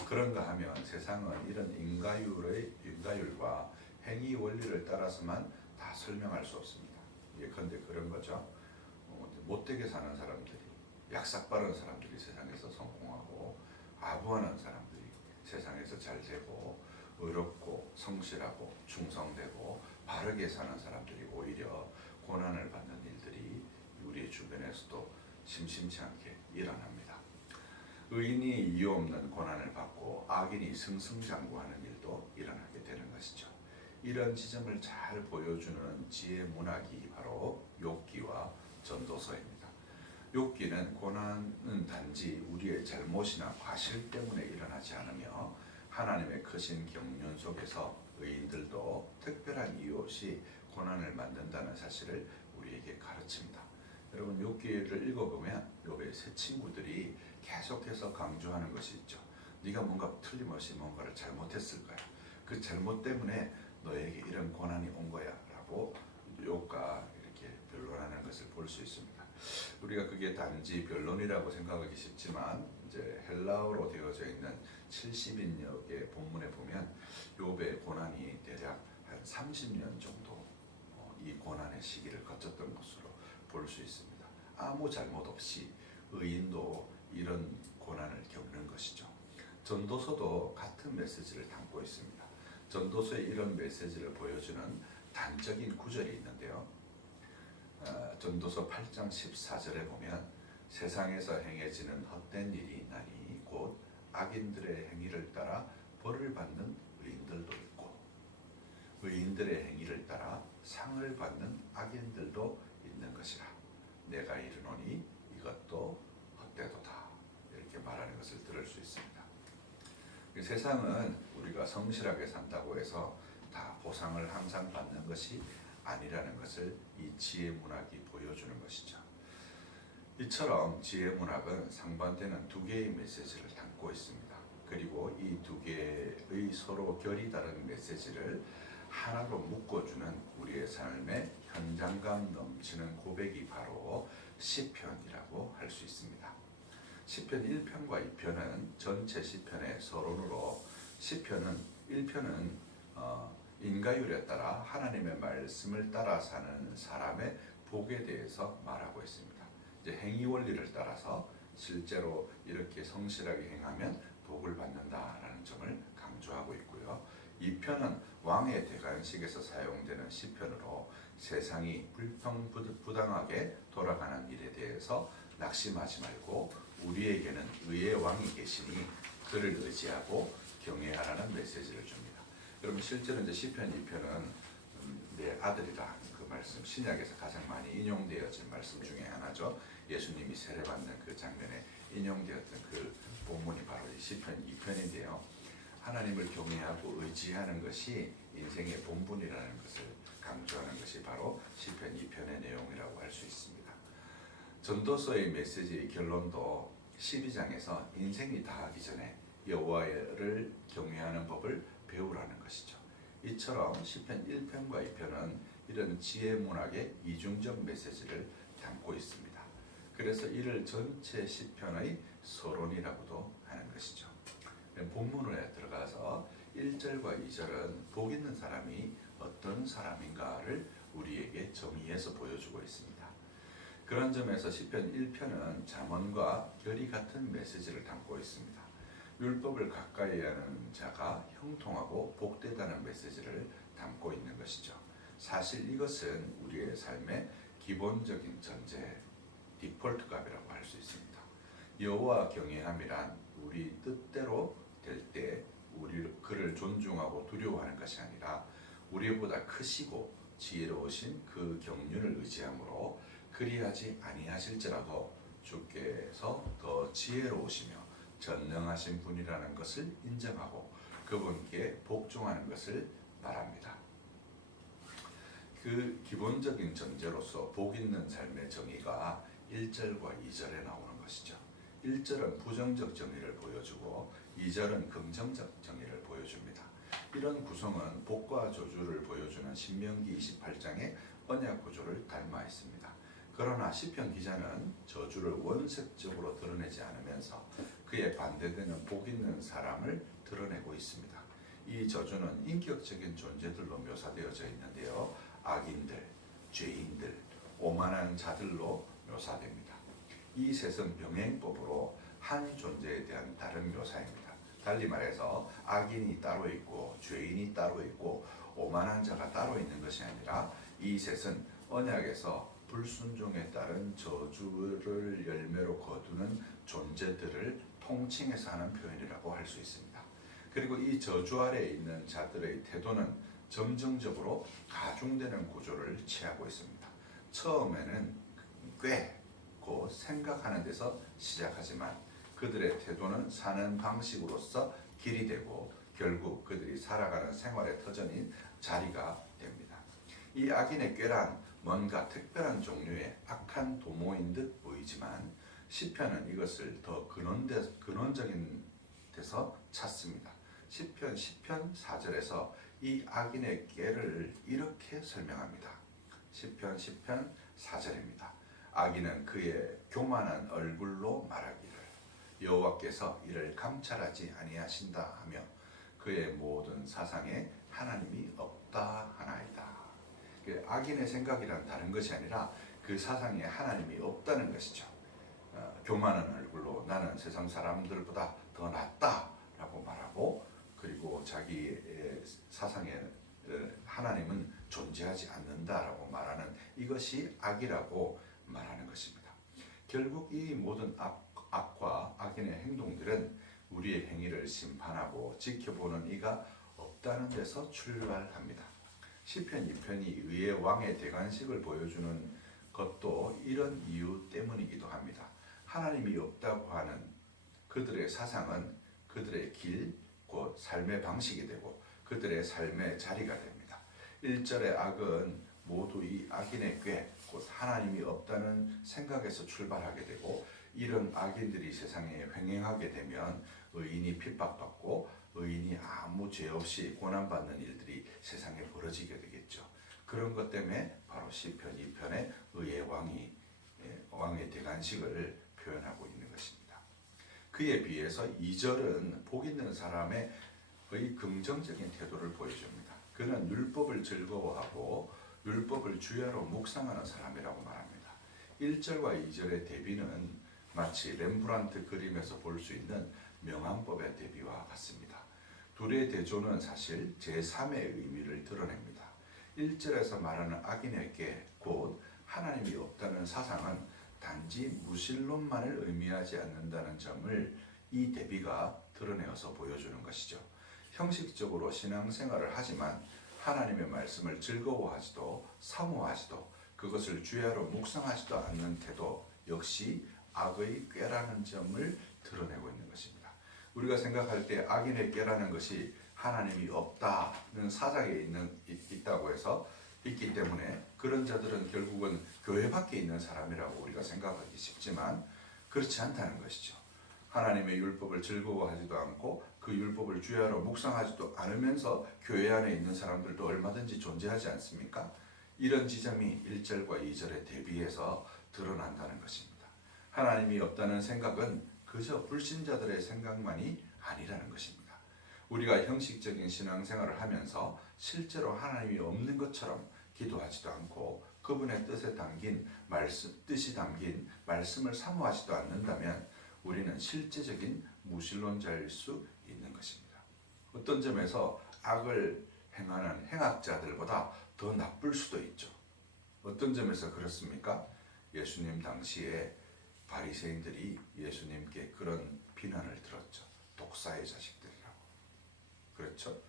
그런가 하면 세상은 이런 인과율과 행위 원리를 따라서만 다 설명할 수 없습니다. 예컨대 그런 거죠. 못되게 사는 사람들이, 약삭빠른 사람들이 세상에서 성공하고 아부하는 사람들이 세상에서 잘 되고 의롭고 성실하고 충성되고 바르게 사는 사람들이 오히려 고난을 받는 일들이 우리 주변에서도 심심치 않게 일어납니다. 의인이 이유 없는 고난을 받고 악인이 승승장구하는 일도 일어나게 되는 것이죠. 이런 지점을 잘 보여주는 지혜 문학이 바로 욥기와 전도서입니다. 욥기는 고난은 단지 우리의 잘못이나 과실 때문에 일어나지 않으며 하나님의 크신 경륜 속에서 의인들도 특별한 이유 없이 고난을 만든다는 사실을 우리에게 가르칩니다. 여러분, 욥기를 읽어보면 욥의 세 친구들이 계속해서 강조하는 것이 있죠. 네가 뭔가 틀림없이 뭔가를 잘못했을 거야. 그 잘못 때문에 너에게 이런 고난이 온 거야 라고 욥과 이렇게 변론하는 것을 볼 수 있습니다. 우리가 그게 단지 변론이라고 생각하기 쉽지만 이제 헬라어로 되어져 있는 70인역의 본문에 보면 욥의 고난이 대략 한 30년 정도 이 고난의 시기를 거쳤던 것으로 볼 수 있습니다. 아무 잘못 없이 의인도 이런 고난을 겪는 것이죠. 전도서도 같은 메시지를 담고 있습니다. 전도서에 이런 메시지를 보여주는 단적인 구절이 있는데요. 전도서 8장 14절에 보면 세상에서 행해지는 헛된 일이 있나니 곧 악인들의 행위를 따라 벌을 받는 의인들도 있고 의인들의 행위를 따라 상을 받는 악인들도 있는 것이라. 내가 이르노니 이것도 헛되도다. 이렇게 말하는 것을 들을 수 있습니다. 세상은 우리가 성실하게 산다고 해서 다 보상을 항상 받는 것이 아니라는 것을 이 지혜문학이 보여주는 것이죠. 이처럼 지혜문학은 상반되는 두 개의 메시지를 담고 있습니다. 그리고 이 두 개의 서로 결이 다른 메시지를 하나로 묶어주는 우리의 삶의 현장감 넘치는 고백이 바로 시편이라고 할 수 있습니다. 시편 1편과 2편은 전체 시편의 서론으로 시편은 1편은 인가율에 따라 하나님의 말씀을 따라 사는 사람의 복에 대해서 말하고 있습니다. 이제 행위 원리를 따라서 실제로 이렇게 성실하게 행하면 복을 받는다라는 점을 강조하고 있고요. 2편은 왕의 대관식에서 사용되는 시편으로 세상이 불평부당하게 돌아가는 일에 대해서 낙심하지 말고 우리에게는 의의 왕이 계시니 그를 의지하고 경외하라는 메시지를 줍니다. 여러분 실제로 이제 시편 2편은 내 아들이라 그 말씀 신약에서 가장 많이 인용되어진 말씀 중에 하나죠. 예수님이 세례받는 그 장면에 인용되었던 그 본문이 바로 이 시편 2편인데요. 하나님을 경외하고 의지하는 것이 인생의 본분이라는 것을 강조하는 것이 바로 시편 2편의 내용이라고 할 수 있습니다. 전도서의 메시지의 결론도 12장에서 인생이 다하기 전에 여호와를 경외하는 법을 배우라는 것이죠. 이처럼 시편 1편과 2편은 이런 지혜문학의 이중적 메시지를 담고 있습니다. 그래서 이를 전체 시편의 서론이라고도 하는 것이죠. 본문에 들어가서 1절과 2절은 복 있는 사람이 어떤 사람인가를 우리에게 정의해서 보여주고 있습니다. 그런 점에서 시편 1편은 잠언과 결이 같은 메시지를 담고 있습니다. 율법을 가까이 하는 자가 형통하고 복되다는 메시지를 담고 있는 것이죠. 사실 이것은 우리의 삶의 기본적인 전제, 디폴트 값이라고 할 수 있습니다. 여호와 경외함이란 우리 뜻대로 될 때 그를 존중하고 두려워하는 것이 아니라 우리보다 크시고 지혜로우신 그 경륜을 의지함으로 그리하지 아니하실지라도 주께서 더 지혜로우시며 전능하신 분이라는 것을 인정하고 그분께 복종하는 것을 말합니다. 그 기본적인 전제로서 복 있는 삶의 정의가 1절과 2절에 나오는 것이죠. 1절은 부정적 정의를 보여주고 2절은 긍정적 정의를 보여줍니다. 이런 구성은 복과 저주를 보여주는 신명기 28장의 언약 구조를 닮아 있습니다. 그러나 시편 기자는 저주를 원색적으로 드러내지 않으면서 그에 반대되는 복 있는 사람을 드러내고 있습니다. 이 저주는 인격적인 존재들로 묘사되어져 있는데요. 악인들, 죄인들, 오만한 자들로 묘사됩니다. 이 셋은 병행법으로 한 존재에 대한 다른 묘사입니다. 달리 말해서 악인이 따로 있고 죄인이 따로 있고 오만한 자가 따로 있는 것이 아니라 이 셋은 언약에서 불순종에 따른 저주를 열매로 거두는 존재들을 통칭해서 하는 표현이라고 할 수 있습니다. 그리고 이 저주 아래에 있는 자들의 태도는 점정적으로 가중되는 구조를 취하고 있습니다. 처음에는 꾀고 생각하는 데서 시작하지만 그들의 태도는 사는 방식으로서 길이 되고 결국 그들이 살아가는 생활의 터전인 자리가 됩니다. 이 악인의 꾀란 뭔가 특별한 종류의 악한 도모인 듯 보이지만 시편은 이것을 더 근원적인 데서 찾습니다. 시편 10편 4절에서 이 악인의 꾀를 이렇게 설명합니다. 시편 10편 4절입니다. 악인은 그의 교만한 얼굴로 말하기를 여호와께서 이를 감찰하지 아니하신다 하며 그의 모든 사상에 하나님이 없다 하나이다. 악인의 생각이란 다른 것이 아니라 그 사상에 하나님이 없다는 것이죠. 교만한 얼굴로 나는 세상 사람들보다 더 낫다라고 말하고, 그리고 자기의 사상에 하나님은 존재하지 않는다라고 말하는 이것이 악이라고 말하는 것입니다. 결국 이 모든 악과 악인의 행동들은 우리의 행위를 심판하고 지켜보는 이가 없다는 데서 출발합니다. 시편 2편이 의의 왕의 대관식을 보여주는 것도 이런 이유 때문이기도 합니다. 하나님이 없다고 하는 그들의 사상은 그들의 길, 곧 삶의 방식이 되고 그들의 삶의 자리가 됩니다. 1절의 악은 모두 이 악인의 꾀, 곧 하나님이 없다는 생각에서 출발하게 되고, 이런 악인들이 세상에 횡행하게 되면 의인이 핍박받고 의인이 아무 죄 없이 고난받는 일들이 세상에 벌어지게 되겠죠. 그런 것 때문에 바로 시편 2편의 의의 왕의 대관식을 표현하고 있는 것입니다. 그에 비해서 2절은 복 있는 사람의 긍정적인 태도를 보여줍니다. 그는 율법을 즐거워하고 율법을 주야로 묵상하는 사람이라고 말합니다. 1절과 2절의 대비는 마치 렘브란트 그림에서 볼 수 있는 명암법의 대비와 같습니다. 둘의 대조는 사실 제3의 의미를 드러냅니다. 1절에서 말하는 악인에게 곧 하나님이 없다는 사상은 단지 무신론만을 의미하지 않는다는 점을 이 대비가 드러내어서 보여주는 것이죠. 형식적으로 신앙생활을 하지만 하나님의 말씀을 즐거워하지도 사모하지도 그것을 주야로 묵상하지도 않는 태도 역시 악의 꾀라는 점을 드러내고 있는 것입니다. 우리가 생각할 때 악인의 꾀라는 것이 하나님이 없다는 사상에 있다고 해서 있기 때문에 그런 자들은 결국은 교회 밖에 있는 사람이라고 우리가 생각하기 쉽지만 그렇지 않다는 것이죠. 하나님의 율법을 즐거워하지도 않고 그 율법을 주야로 묵상하지도 않으면서 교회 안에 있는 사람들도 얼마든지 존재하지 않습니까? 이런 지점이 1절과 2절에 대비해서 드러난다는 것입니다. 하나님이 없다는 생각은 그저 불신자들의 생각만이 아니라는 것입니다. 우리가 형식적인 신앙생활을 하면서 실제로 하나님이 없는 것처럼 기도하지도 않고 그분의 뜻이 담긴 말씀을 사모하지도 않는다면 우리는 실제적인 무신론자일 수 있는 것입니다. 어떤 점에서 악을 행하는 행악자들보다 더 나쁠 수도 있죠. 어떤 점에서 그렇습니까? 예수님 당시에 바리새인들이 예수님께 그런 비난을 들었죠. 독사의 자식들이라고. 그렇죠?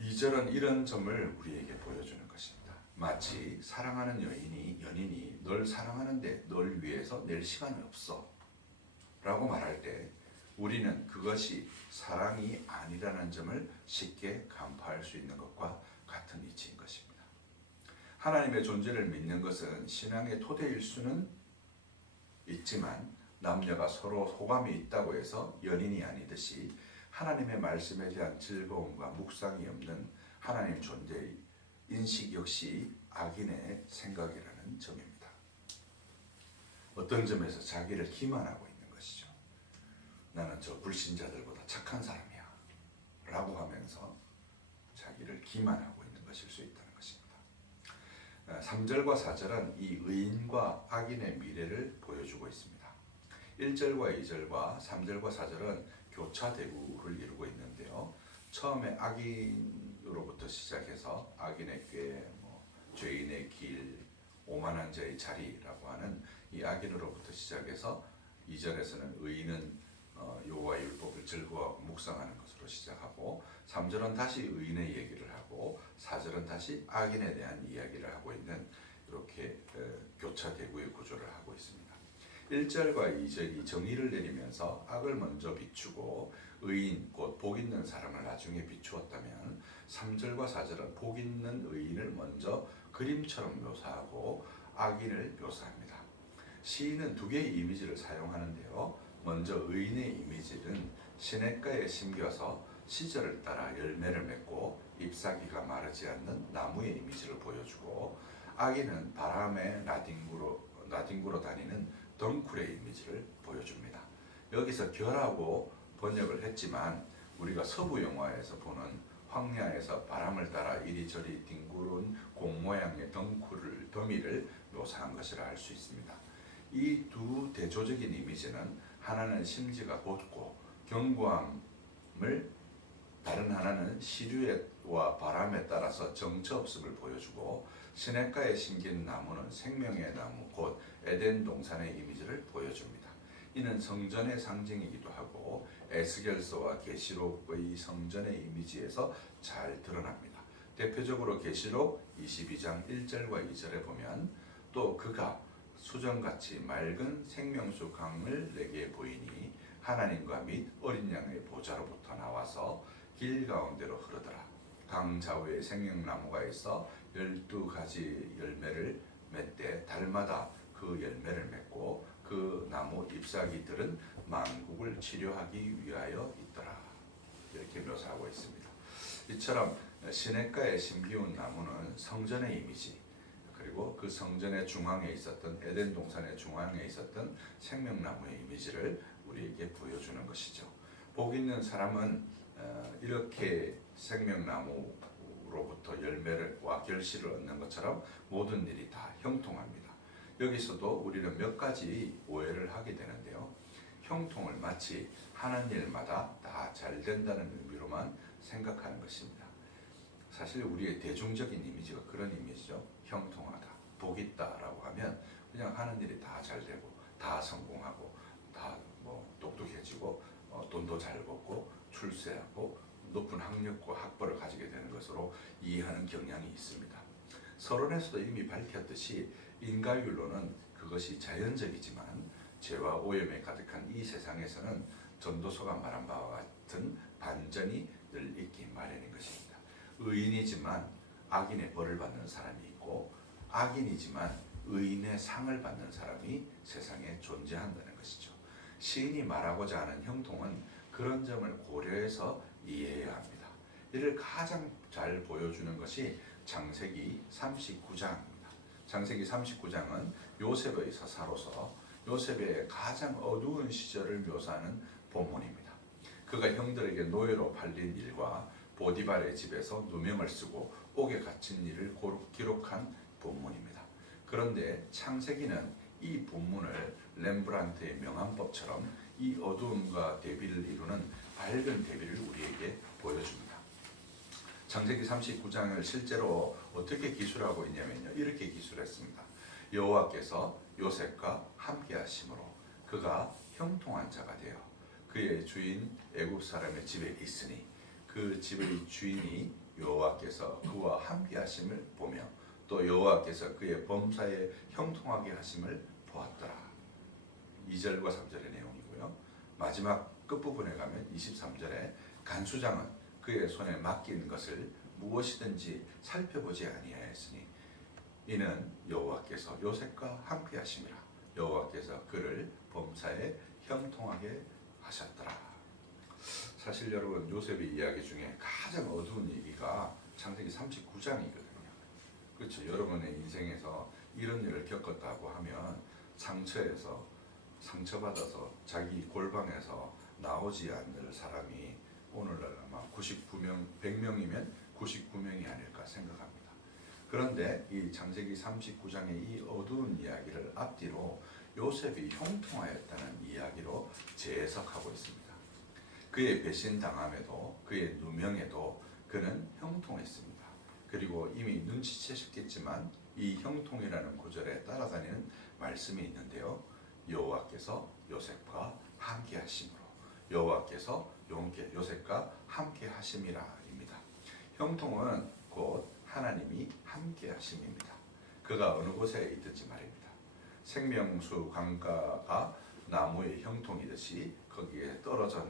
2절은 이런 점을 우리에게 보여주는 것입니다. 마치 사랑하는 연인이 널 사랑하는데 널 위해서 낼 시간이 없어 라고 말할 때 우리는 그것이 사랑이 아니라는 점을 쉽게 간파할 수 있는 것과 같은 이치인 것입니다. 하나님의 존재를 믿는 것은 신앙의 토대일 수는 있지만 남녀가 서로 호감이 있다고 해서 연인이 아니듯이 하나님의 말씀에 대한 즐거움과 묵상이 없는 하나님 존재의 인식 역시 악인의 생각이라는 점입니다. 어떤 점에서 자기를 기만하고 있는 것이죠. 나는 저 불신자들보다 착한 사람이야 라고 하면서 자기를 기만하고 있는 것일 수 있다는 것입니다. 3절과 4절은 이 의인과 악인의 미래를 보여주고 있습니다. 1절과 2절과 3절과 4절은 교차대구를 이루고 있는데요. 처음에 악인으로부터 시작해서 악인의 꾀, 죄인의 길, 오만한 자의 자리라고 하는 이 악인으로부터 시작해서 2절에서는 의인은 여호와의 율법을 즐거워하고 묵상하는 것으로 시작하고 3절은 다시 의인의 얘기를 하고 4절은 다시 악인에 대한 이야기를 하고 있는 이렇게 교차대구의 구조를 하고 있습니다. 1절과 2절이 정의를 내리면서 악을 먼저 비추고 의인 곧 복 있는 사람을 나중에 비추었다면 3절과 4절은 복 있는 의인을 먼저 그림처럼 묘사하고 악인을 묘사합니다. 시인은 두 개의 이미지를 사용하는데요. 먼저 의인의 이미지는 시냇가에 심겨서 시절을 따라 열매를 맺고 잎사귀가 마르지 않는 나무의 이미지를 보여주고, 아기는 바람의 나뒹구로 다니는 덩쿨의 이미지를 보여줍니다. 여기서 결하고 번역을 했지만 우리가 서부 영화에서 보는 황야에서 바람을 따라 이리저리 뒹구른 공 모양의 더미를 묘사한 것이라 할 수 있습니다. 이 두 대조적인 이미지는 하나는 심지가 곧고 견고함을, 다른 하나는 시류와 바람에 따라서 정처 없음을 보여주고, 시냇가에 심긴 나무는 생명의 나무 곧 에덴 동산의 이미지를 보여줍니다. 이는 성전의 상징이기도 하고 에스겔서와 계시록의 성전의 이미지에서 잘 드러납니다. 대표적으로 계시록 22장 1절과 2절에 보면 또 그가 수정같이 맑은 생명수 강을 내게 보이니 하나님과 및 어린 양의 보좌로부터 나와서 길 가운데로 흐르더라. 강 좌우에 생명나무가 있어 12가지 열매를 맺되 달마다 그 열매를 맺고 그 나무 잎사귀들은 만국을 치료하기 위하여 있더라. 이렇게 묘사하고 있습니다. 이처럼 시냇가에 심기운 나무는 성전의 이미지, 그리고 그 성전의 중앙에 있었던 에덴 동산의 중앙에 있었던 생명나무의 이미지를 우리에게 보여주는 것이죠. 복 있는 사람은 이렇게 생명나무로부터 열매와 결실을 얻는 것처럼 모든 일이 다 형통합니다. 여기서도 우리는 몇 가지 오해를 하게 되는데요. 형통을 마치 하는 일마다 다 잘 된다는 의미로만 생각하는 것입니다. 사실 우리의 대중적인 이미지가 그런 이미지죠. 형통하다, 복 있다라고 하면 그냥 하는 일이 다 잘 되고 다 성공하고 다 똑똑해지고 돈도 잘 벌고 출세하고 높은 학력과 학벌을 가지게 되는 것으로 이해하는 경향이 있습니다. 서론에서도 이미 밝혔듯이 인과율로는 그것이 자연적이지만 죄와 오염에 가득한 이 세상에서는 전도서가 말한 바와 같은 반전이 늘 있기 마련인 것입니다. 의인이지만 악인의 벌을 받는 사람이 있고 악인이지만 의인의 상을 받는 사람이 세상에 존재한다는 것이죠. 시인이 말하고자 하는 형통은 그런 점을 고려해서 이해해야 합니다. 이를 가장 잘 보여주는 것이 창세기 39장입니다. 창세기 39장은 요셉의 서사로서 요셉의 가장 어두운 시절을 묘사하는 본문입니다. 그가 형들에게 노예로 팔린 일과 보디발의 집에서 누명을 쓰고 옥에 갇힌 일을 기록한 본문입니다. 그런데 창세기는 이 본문을 렘브란트의 명암법처럼 이 어두움과 대비를 이루는 밝은 대비를 우리에게 보여줍니다. 창세기 39장을 실제로 어떻게 기술하고 있냐면요. 이렇게 기술했습니다. 여호와께서 요셉과 함께 하심으로 그가 형통한 자가 되어 그의 주인 애굽 사람의 집에 있으니 그 집의 주인이 여호와께서 그와 함께 하심을 보며 또 여호와께서 그의 범사에 형통하게 하심을 보았더라. 2절과 3절의 내용이고요. 마지막 끝부분에 가면 23절에 간수장은 그의 손에 맡긴 것을 무엇이든지 살펴보지 아니하였으니 이는 여호와께서 요셉과 함께 하심이라. 여호와께서 그를 범사에 형통하게 하셨더라. 사실 여러분 요셉의 이야기 중에 가장 어두운 얘기가 창세기 39장이거든요. 그렇죠. 여러분의 인생에서 이런 일을 겪었다고 하면 상처받아서 자기 골방에서 나오지 않을 사람이 오늘날 아마 99명, 100명이면 99명이 아닐까 생각합니다. 그런데 이 창세기 39장의 이 어두운 이야기를 앞뒤로 요셉이 형통하였다는 이야기로 재해석하고 있습니다. 그의 배신당함에도 그의 누명에도 그는 형통했습니다. 그리고 이미 눈치채셨겠지만 이 형통이라는 구절에 따라다니는 말씀이 있는데요. 여호와께서 요셉과 함께 하심으로 여호와께서 요셉과 함께 하심이라입니다. 형통은 곧 하나님이 함께 하심입니다. 그가 어느 곳에 있든지 말입니다. 생명수 강가가 나무의 형통이듯이 거기에 떨어져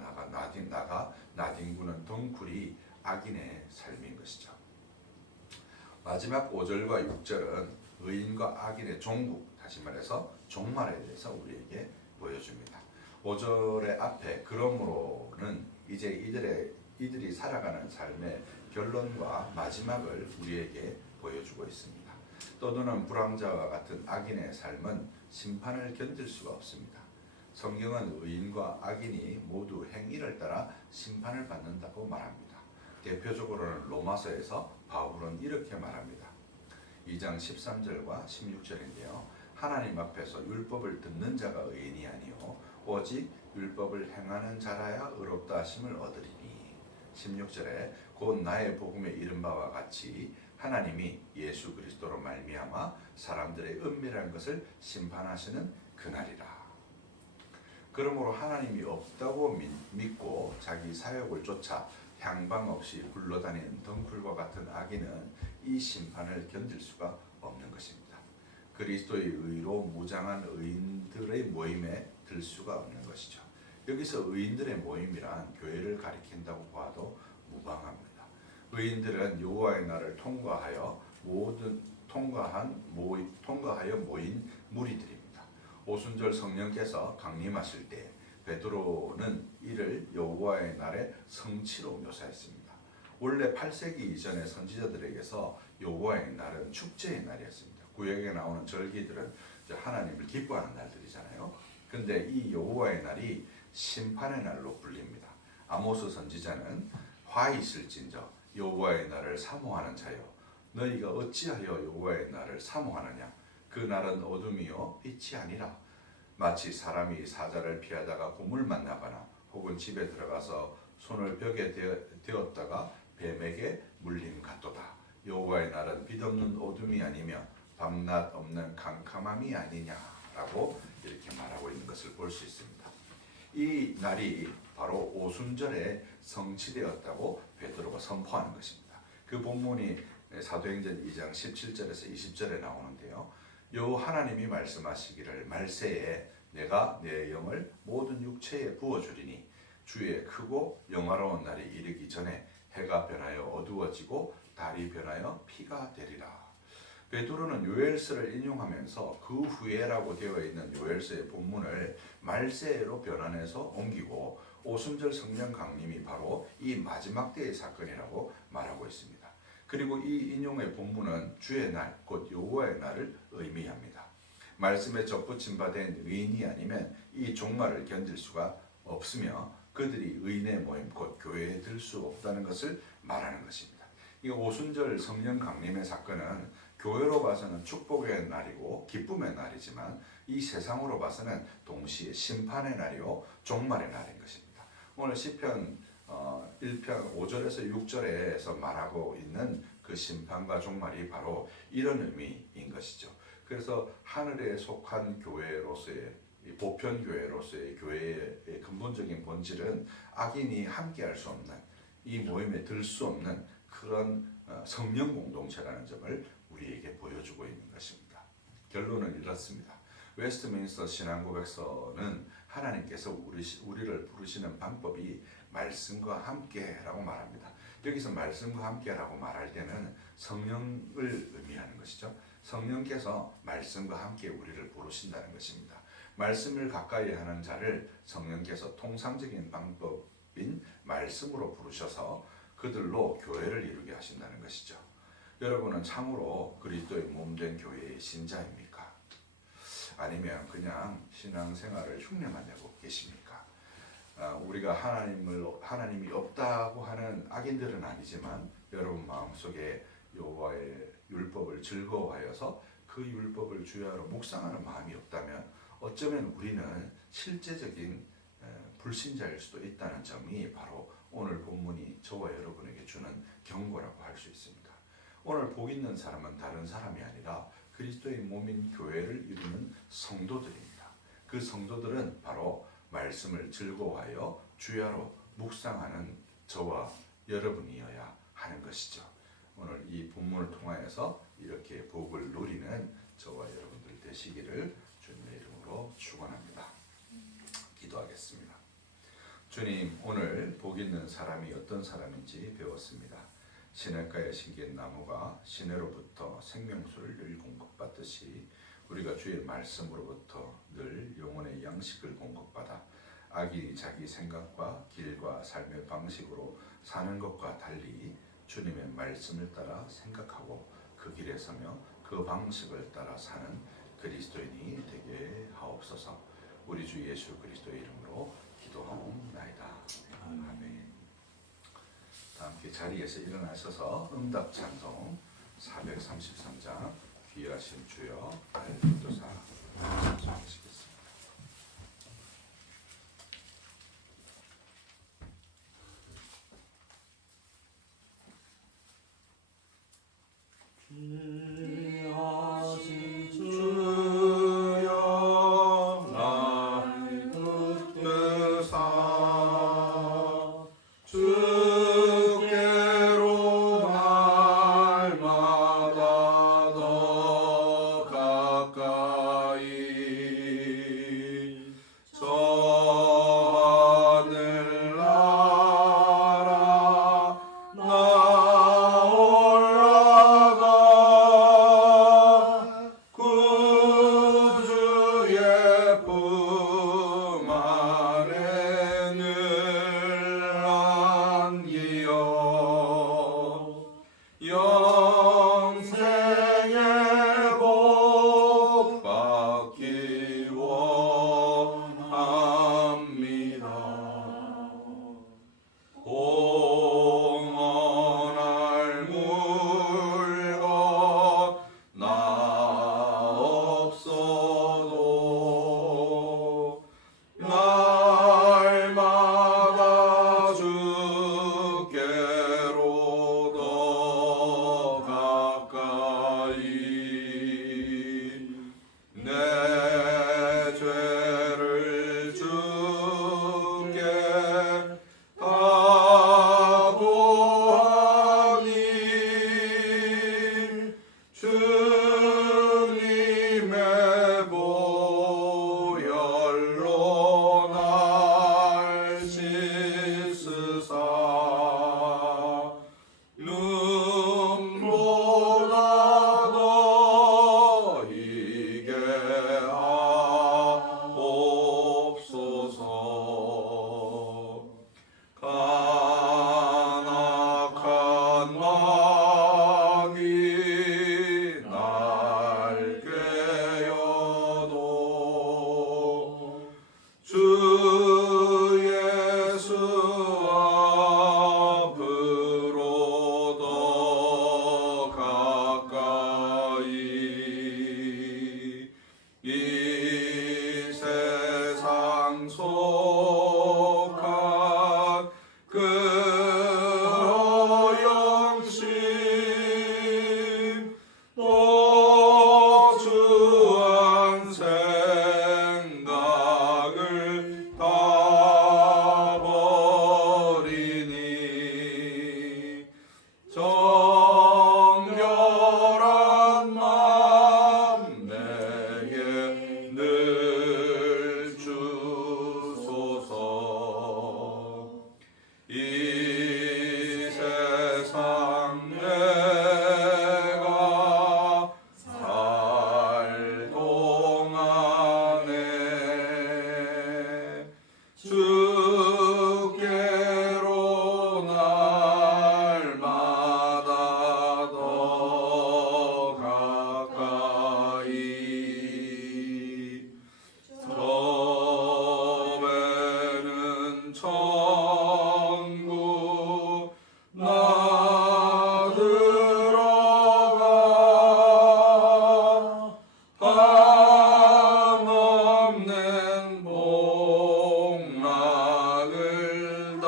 나뒹구는 덩굴이 악인의 삶인 것이죠. 마지막 5절과 6절은 의인과 악인의 종국, 다시 말해서 종말에 대해서 우리에게 보여줍니다. 5절의 앞에 그러므로는 이제 이들이 살아가는 삶의 결론과 마지막을 우리에게 보여주고 있습니다. 떠도는 불황자와 같은 악인의 삶은 심판을 견딜 수가 없습니다. 성경은 의인과 악인이 모두 행위를 따라 심판을 받는다고 말합니다. 대표적으로는 로마서에서 바울은 이렇게 말합니다. 2장 13절과 16절인데요. 하나님 앞에서 율법을 듣는 자가 의인이 아니요 오직 율법을 행하는 자라야 의롭다 하심을 얻으리니. 16절에 곧 나의 복음에 이른 바와 같이 하나님이 예수 그리스도로 말미암아 사람들의 은밀한 것을 심판하시는 그날이라. 그러므로 하나님이 없다고 믿고 자기 사역을 쫓아 향방 없이 굴러다니는 덩굴과 같은 악인은 이 심판을 견딜 수가 없는 것입니다. 그리스도의 의로 무장한 의인들의 모임에 들 수가 없는 것이죠. 여기서 의인들의 모임이란 교회를 가리킨다고 봐도 무방합니다. 의인들은 여호와의 날을 통과하여 모인 무리들입니다. 오순절 성령께서 강림하실 때 베드로는 이를 여호와의 날의 성취로 묘사했습니다. 원래 8세기 이전의 선지자들에게서 여호와의 날은 축제의 날이었습니다. 구약에 나오는 절기들은 하나님을 기뻐하는 날들이잖아요. 근데 이 여호와의 날이 심판의 날로 불립니다. 아모스 선지자는 화 있을진저 여호와의 날을 사모하는 자여 너희가 어찌하여 여호와의 날을 사모하느냐 그 날은 어둠이요 빛이 아니라 마치 사람이 사자를 피하다가 곰을 만나거나 혹은 집에 들어가서 손을 벽에 대었다가 뱀에게 물림 같도다. 여호와의 날은 빛없는 어둠이 아니며 밤낮 없는 캄캄함이 아니냐라고 이렇게 말하고 있는 것을 볼 수 있습니다. 이 날이 바로 오순절에 성취되었다고 베드로가 선포하는 것입니다. 그 본문이 사도행전 2장 17절에서 20절에 나오는데요. 요 하나님이 말씀하시기를 말세에 내가 내 영을 모든 육체에 부어주리니 주의 크고 영화로운 날이 이르기 전에 해가 변하여 어두워지고 달이 변하여 피가 되리라. 베드로는 요엘서를 인용하면서 그 후에라고 되어 있는 요엘서의 본문을 말세로 변환해서 옮기고 오순절 성령 강림이 바로 이 마지막 때의 사건이라고 말하고 있습니다. 그리고 이 인용의 본문은 주의 날, 곧 여호와의 날을 의미합니다. 말씀에 접붙임 바 된 의인이 아니면 이 종말을 견딜 수가 없으며 그들이 의인의 모임, 곧 교회에 들 수 없다는 것을 말하는 것입니다. 이 오순절 성령 강림의 사건은 교회로 봐서는 축복의 날이고 기쁨의 날이지만 이 세상으로 봐서는 동시에 심판의 날이요 종말의 날인 것입니다. 오늘 시편 1편 5절에서 6절에서 말하고 있는 그 심판과 종말이 바로 이런 의미인 것이죠. 그래서 하늘에 속한 교회로서의 보편교회로서의 교회의 근본적인 본질은 악인이 함께할 수 없는 이 모임에 들 수 없는 그런 성령 공동체라는 점을 우리에게 보여주고 있는 것입니다. 결론은 이렇습니다. 웨스트민스터 신앙고백서는 하나님께서 우리를 부르시는 방법이 말씀과 함께라고 말합니다. 여기서 말씀과 함께라고 말할 때는 성령을 의미하는 것이죠. 성령께서 말씀과 함께 우리를 부르신다는 것입니다. 말씀을 가까이 하는 자를 성령께서 통상적인 방법인 말씀으로 부르셔서 그들로 교회를 이루게 하신다는 것이죠. 여러분은 참으로 그리스도의 몸된 교회의 신자입니까? 아니면 그냥 신앙생활을 흉내만 내고 계십니까? 우리가 하나님이 없다고 하는 악인들은 아니지만 여러분 마음속에 여호와의 율법을 즐거워하여서 그 율법을 주야로 묵상하는 마음이 없다면 어쩌면 우리는 실제적인 불신자일 수도 있다는 점이 바로 오늘 본문이 저와 여러분에게 주는 경고라고 할 수 있습니다. 오늘 복 있는 사람은 다른 사람이 아니라 그리스도의 몸인 교회를 이루는 성도들입니다. 그 성도들은 바로 말씀을 즐거워하여 주야로 묵상하는 저와 여러분이어야 하는 것이죠. 오늘 이 본문을 통하여서 이렇게 복을 누리는 저와 여러분들 되시기를 주님의 이름으로 축원합니다. 기도하겠습니다. 주님, 오늘 복 있는 사람이 어떤 사람인지 배웠습니다. 시냇가에 심긴 나무가 시내로부터 생명수를 늘 공급받듯이 우리가 주의 말씀으로부터 늘 영혼의 양식을 공급받아 악이 자기 생각과 길과 삶의 방식으로 사는 것과 달리 주님의 말씀을 따라 생각하고 그 길에 서며 그 그 방식을 따라 사는 그리스도인이 되게 하옵소서. 우리 주 예수 그리스도의 이름으로 기도하옵나이다. 아멘. 다 함께 자리에서 일어나셔서 응답 찬송 433장 귀하신 주여 나의 기도사 찬송하시겠습니다. 귀하신 주여 나의 기도사 주께로 날마다 더 가까이 저 하늘 나라 나 올라가 구주의 품 안에 늘 안기어 영생의 복 받기 원합니다. 공헌할 물건 나 없어도 날마다 주께로 더 가까이 내 죄를 주께 다 고하니 주님의 보혈로 날 씻으사 눈보다 더 희게 하옵소서. 간악한 마귀 날 꿰어도 주 예수 앞으로 더 가까이 이 세상 속한 그 허영심 또 주한 생각을 다 버리니 정결한 마음 내게 늘 주소서. 이 세상 내가 살 동안에 주께로 날마다 더 가까이 섬에는 천국 나 들어가 한없는 복락을 다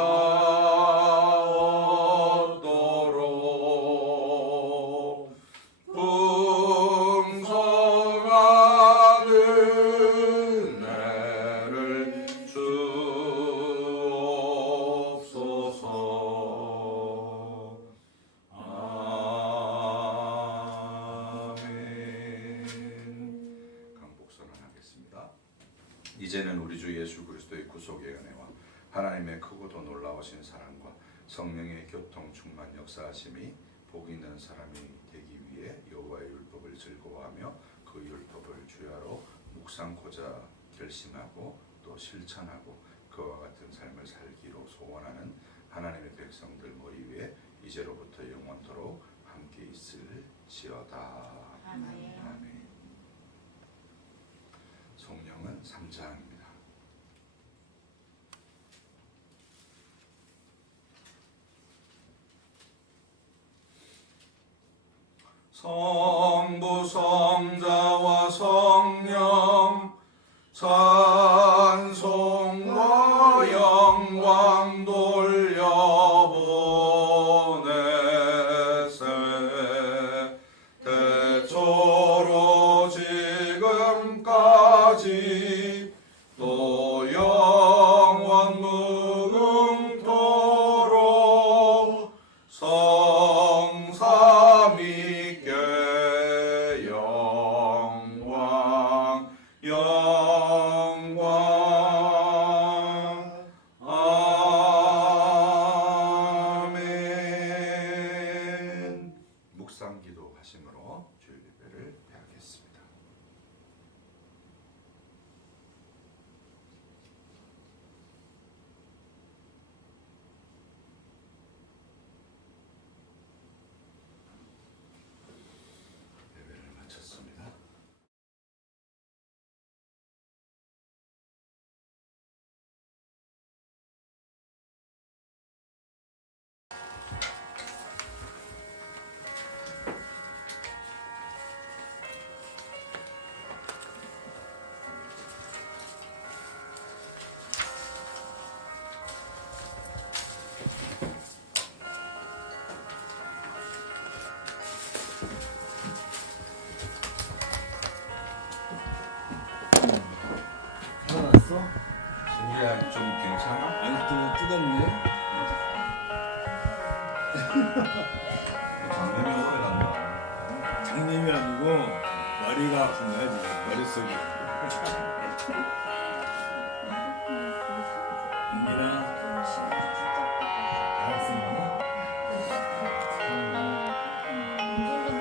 얻도록 풍성한 은혜를 주옵소서. 아멘. 강복선언하겠습니다. 이제는 우리 주 예수 그리스도의 구속의 은혜와 하나님의 크고도 놀라우신 사랑과 성령의 교통 충만 역사하심이 복 있는 사람이 되기 위해 여호와의 율법을 즐거워하며 그 율법을 주야로 묵상코자 결심하고 또 실천하고 그와 같은 삶을 살기로 소원하는 하나님의 백성들 머리 위에 이제로부터 영원토록 함께 있을지어다. 아멘. 성령은 3장입니다. 성부 성자와 성령 찬송과 영광 돌려보내세 대초로 지금까지 또 영원 무궁토록 성삼위께 영광 아멘. 묵상기도 하심으로 주일 예배를 배하겠습니다. 예배를 마쳤습니다. 살아났어? 우리야 좀 괜찮아? 아직도 뜨겁네. 장님이 오래 간다. 장님이 아니고 머리가 아픈 거야 지금. 머릿속이. 언니랑 대학생이나?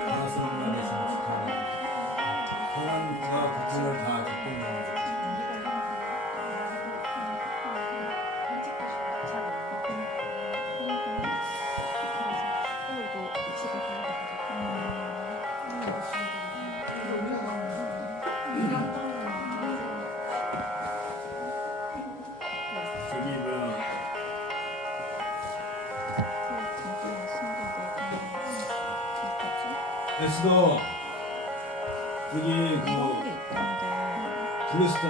대학생만에 생각하는 사람과 고통을 다 겪은 거지. 저기 뭐야 에스더 여기 그 블루스타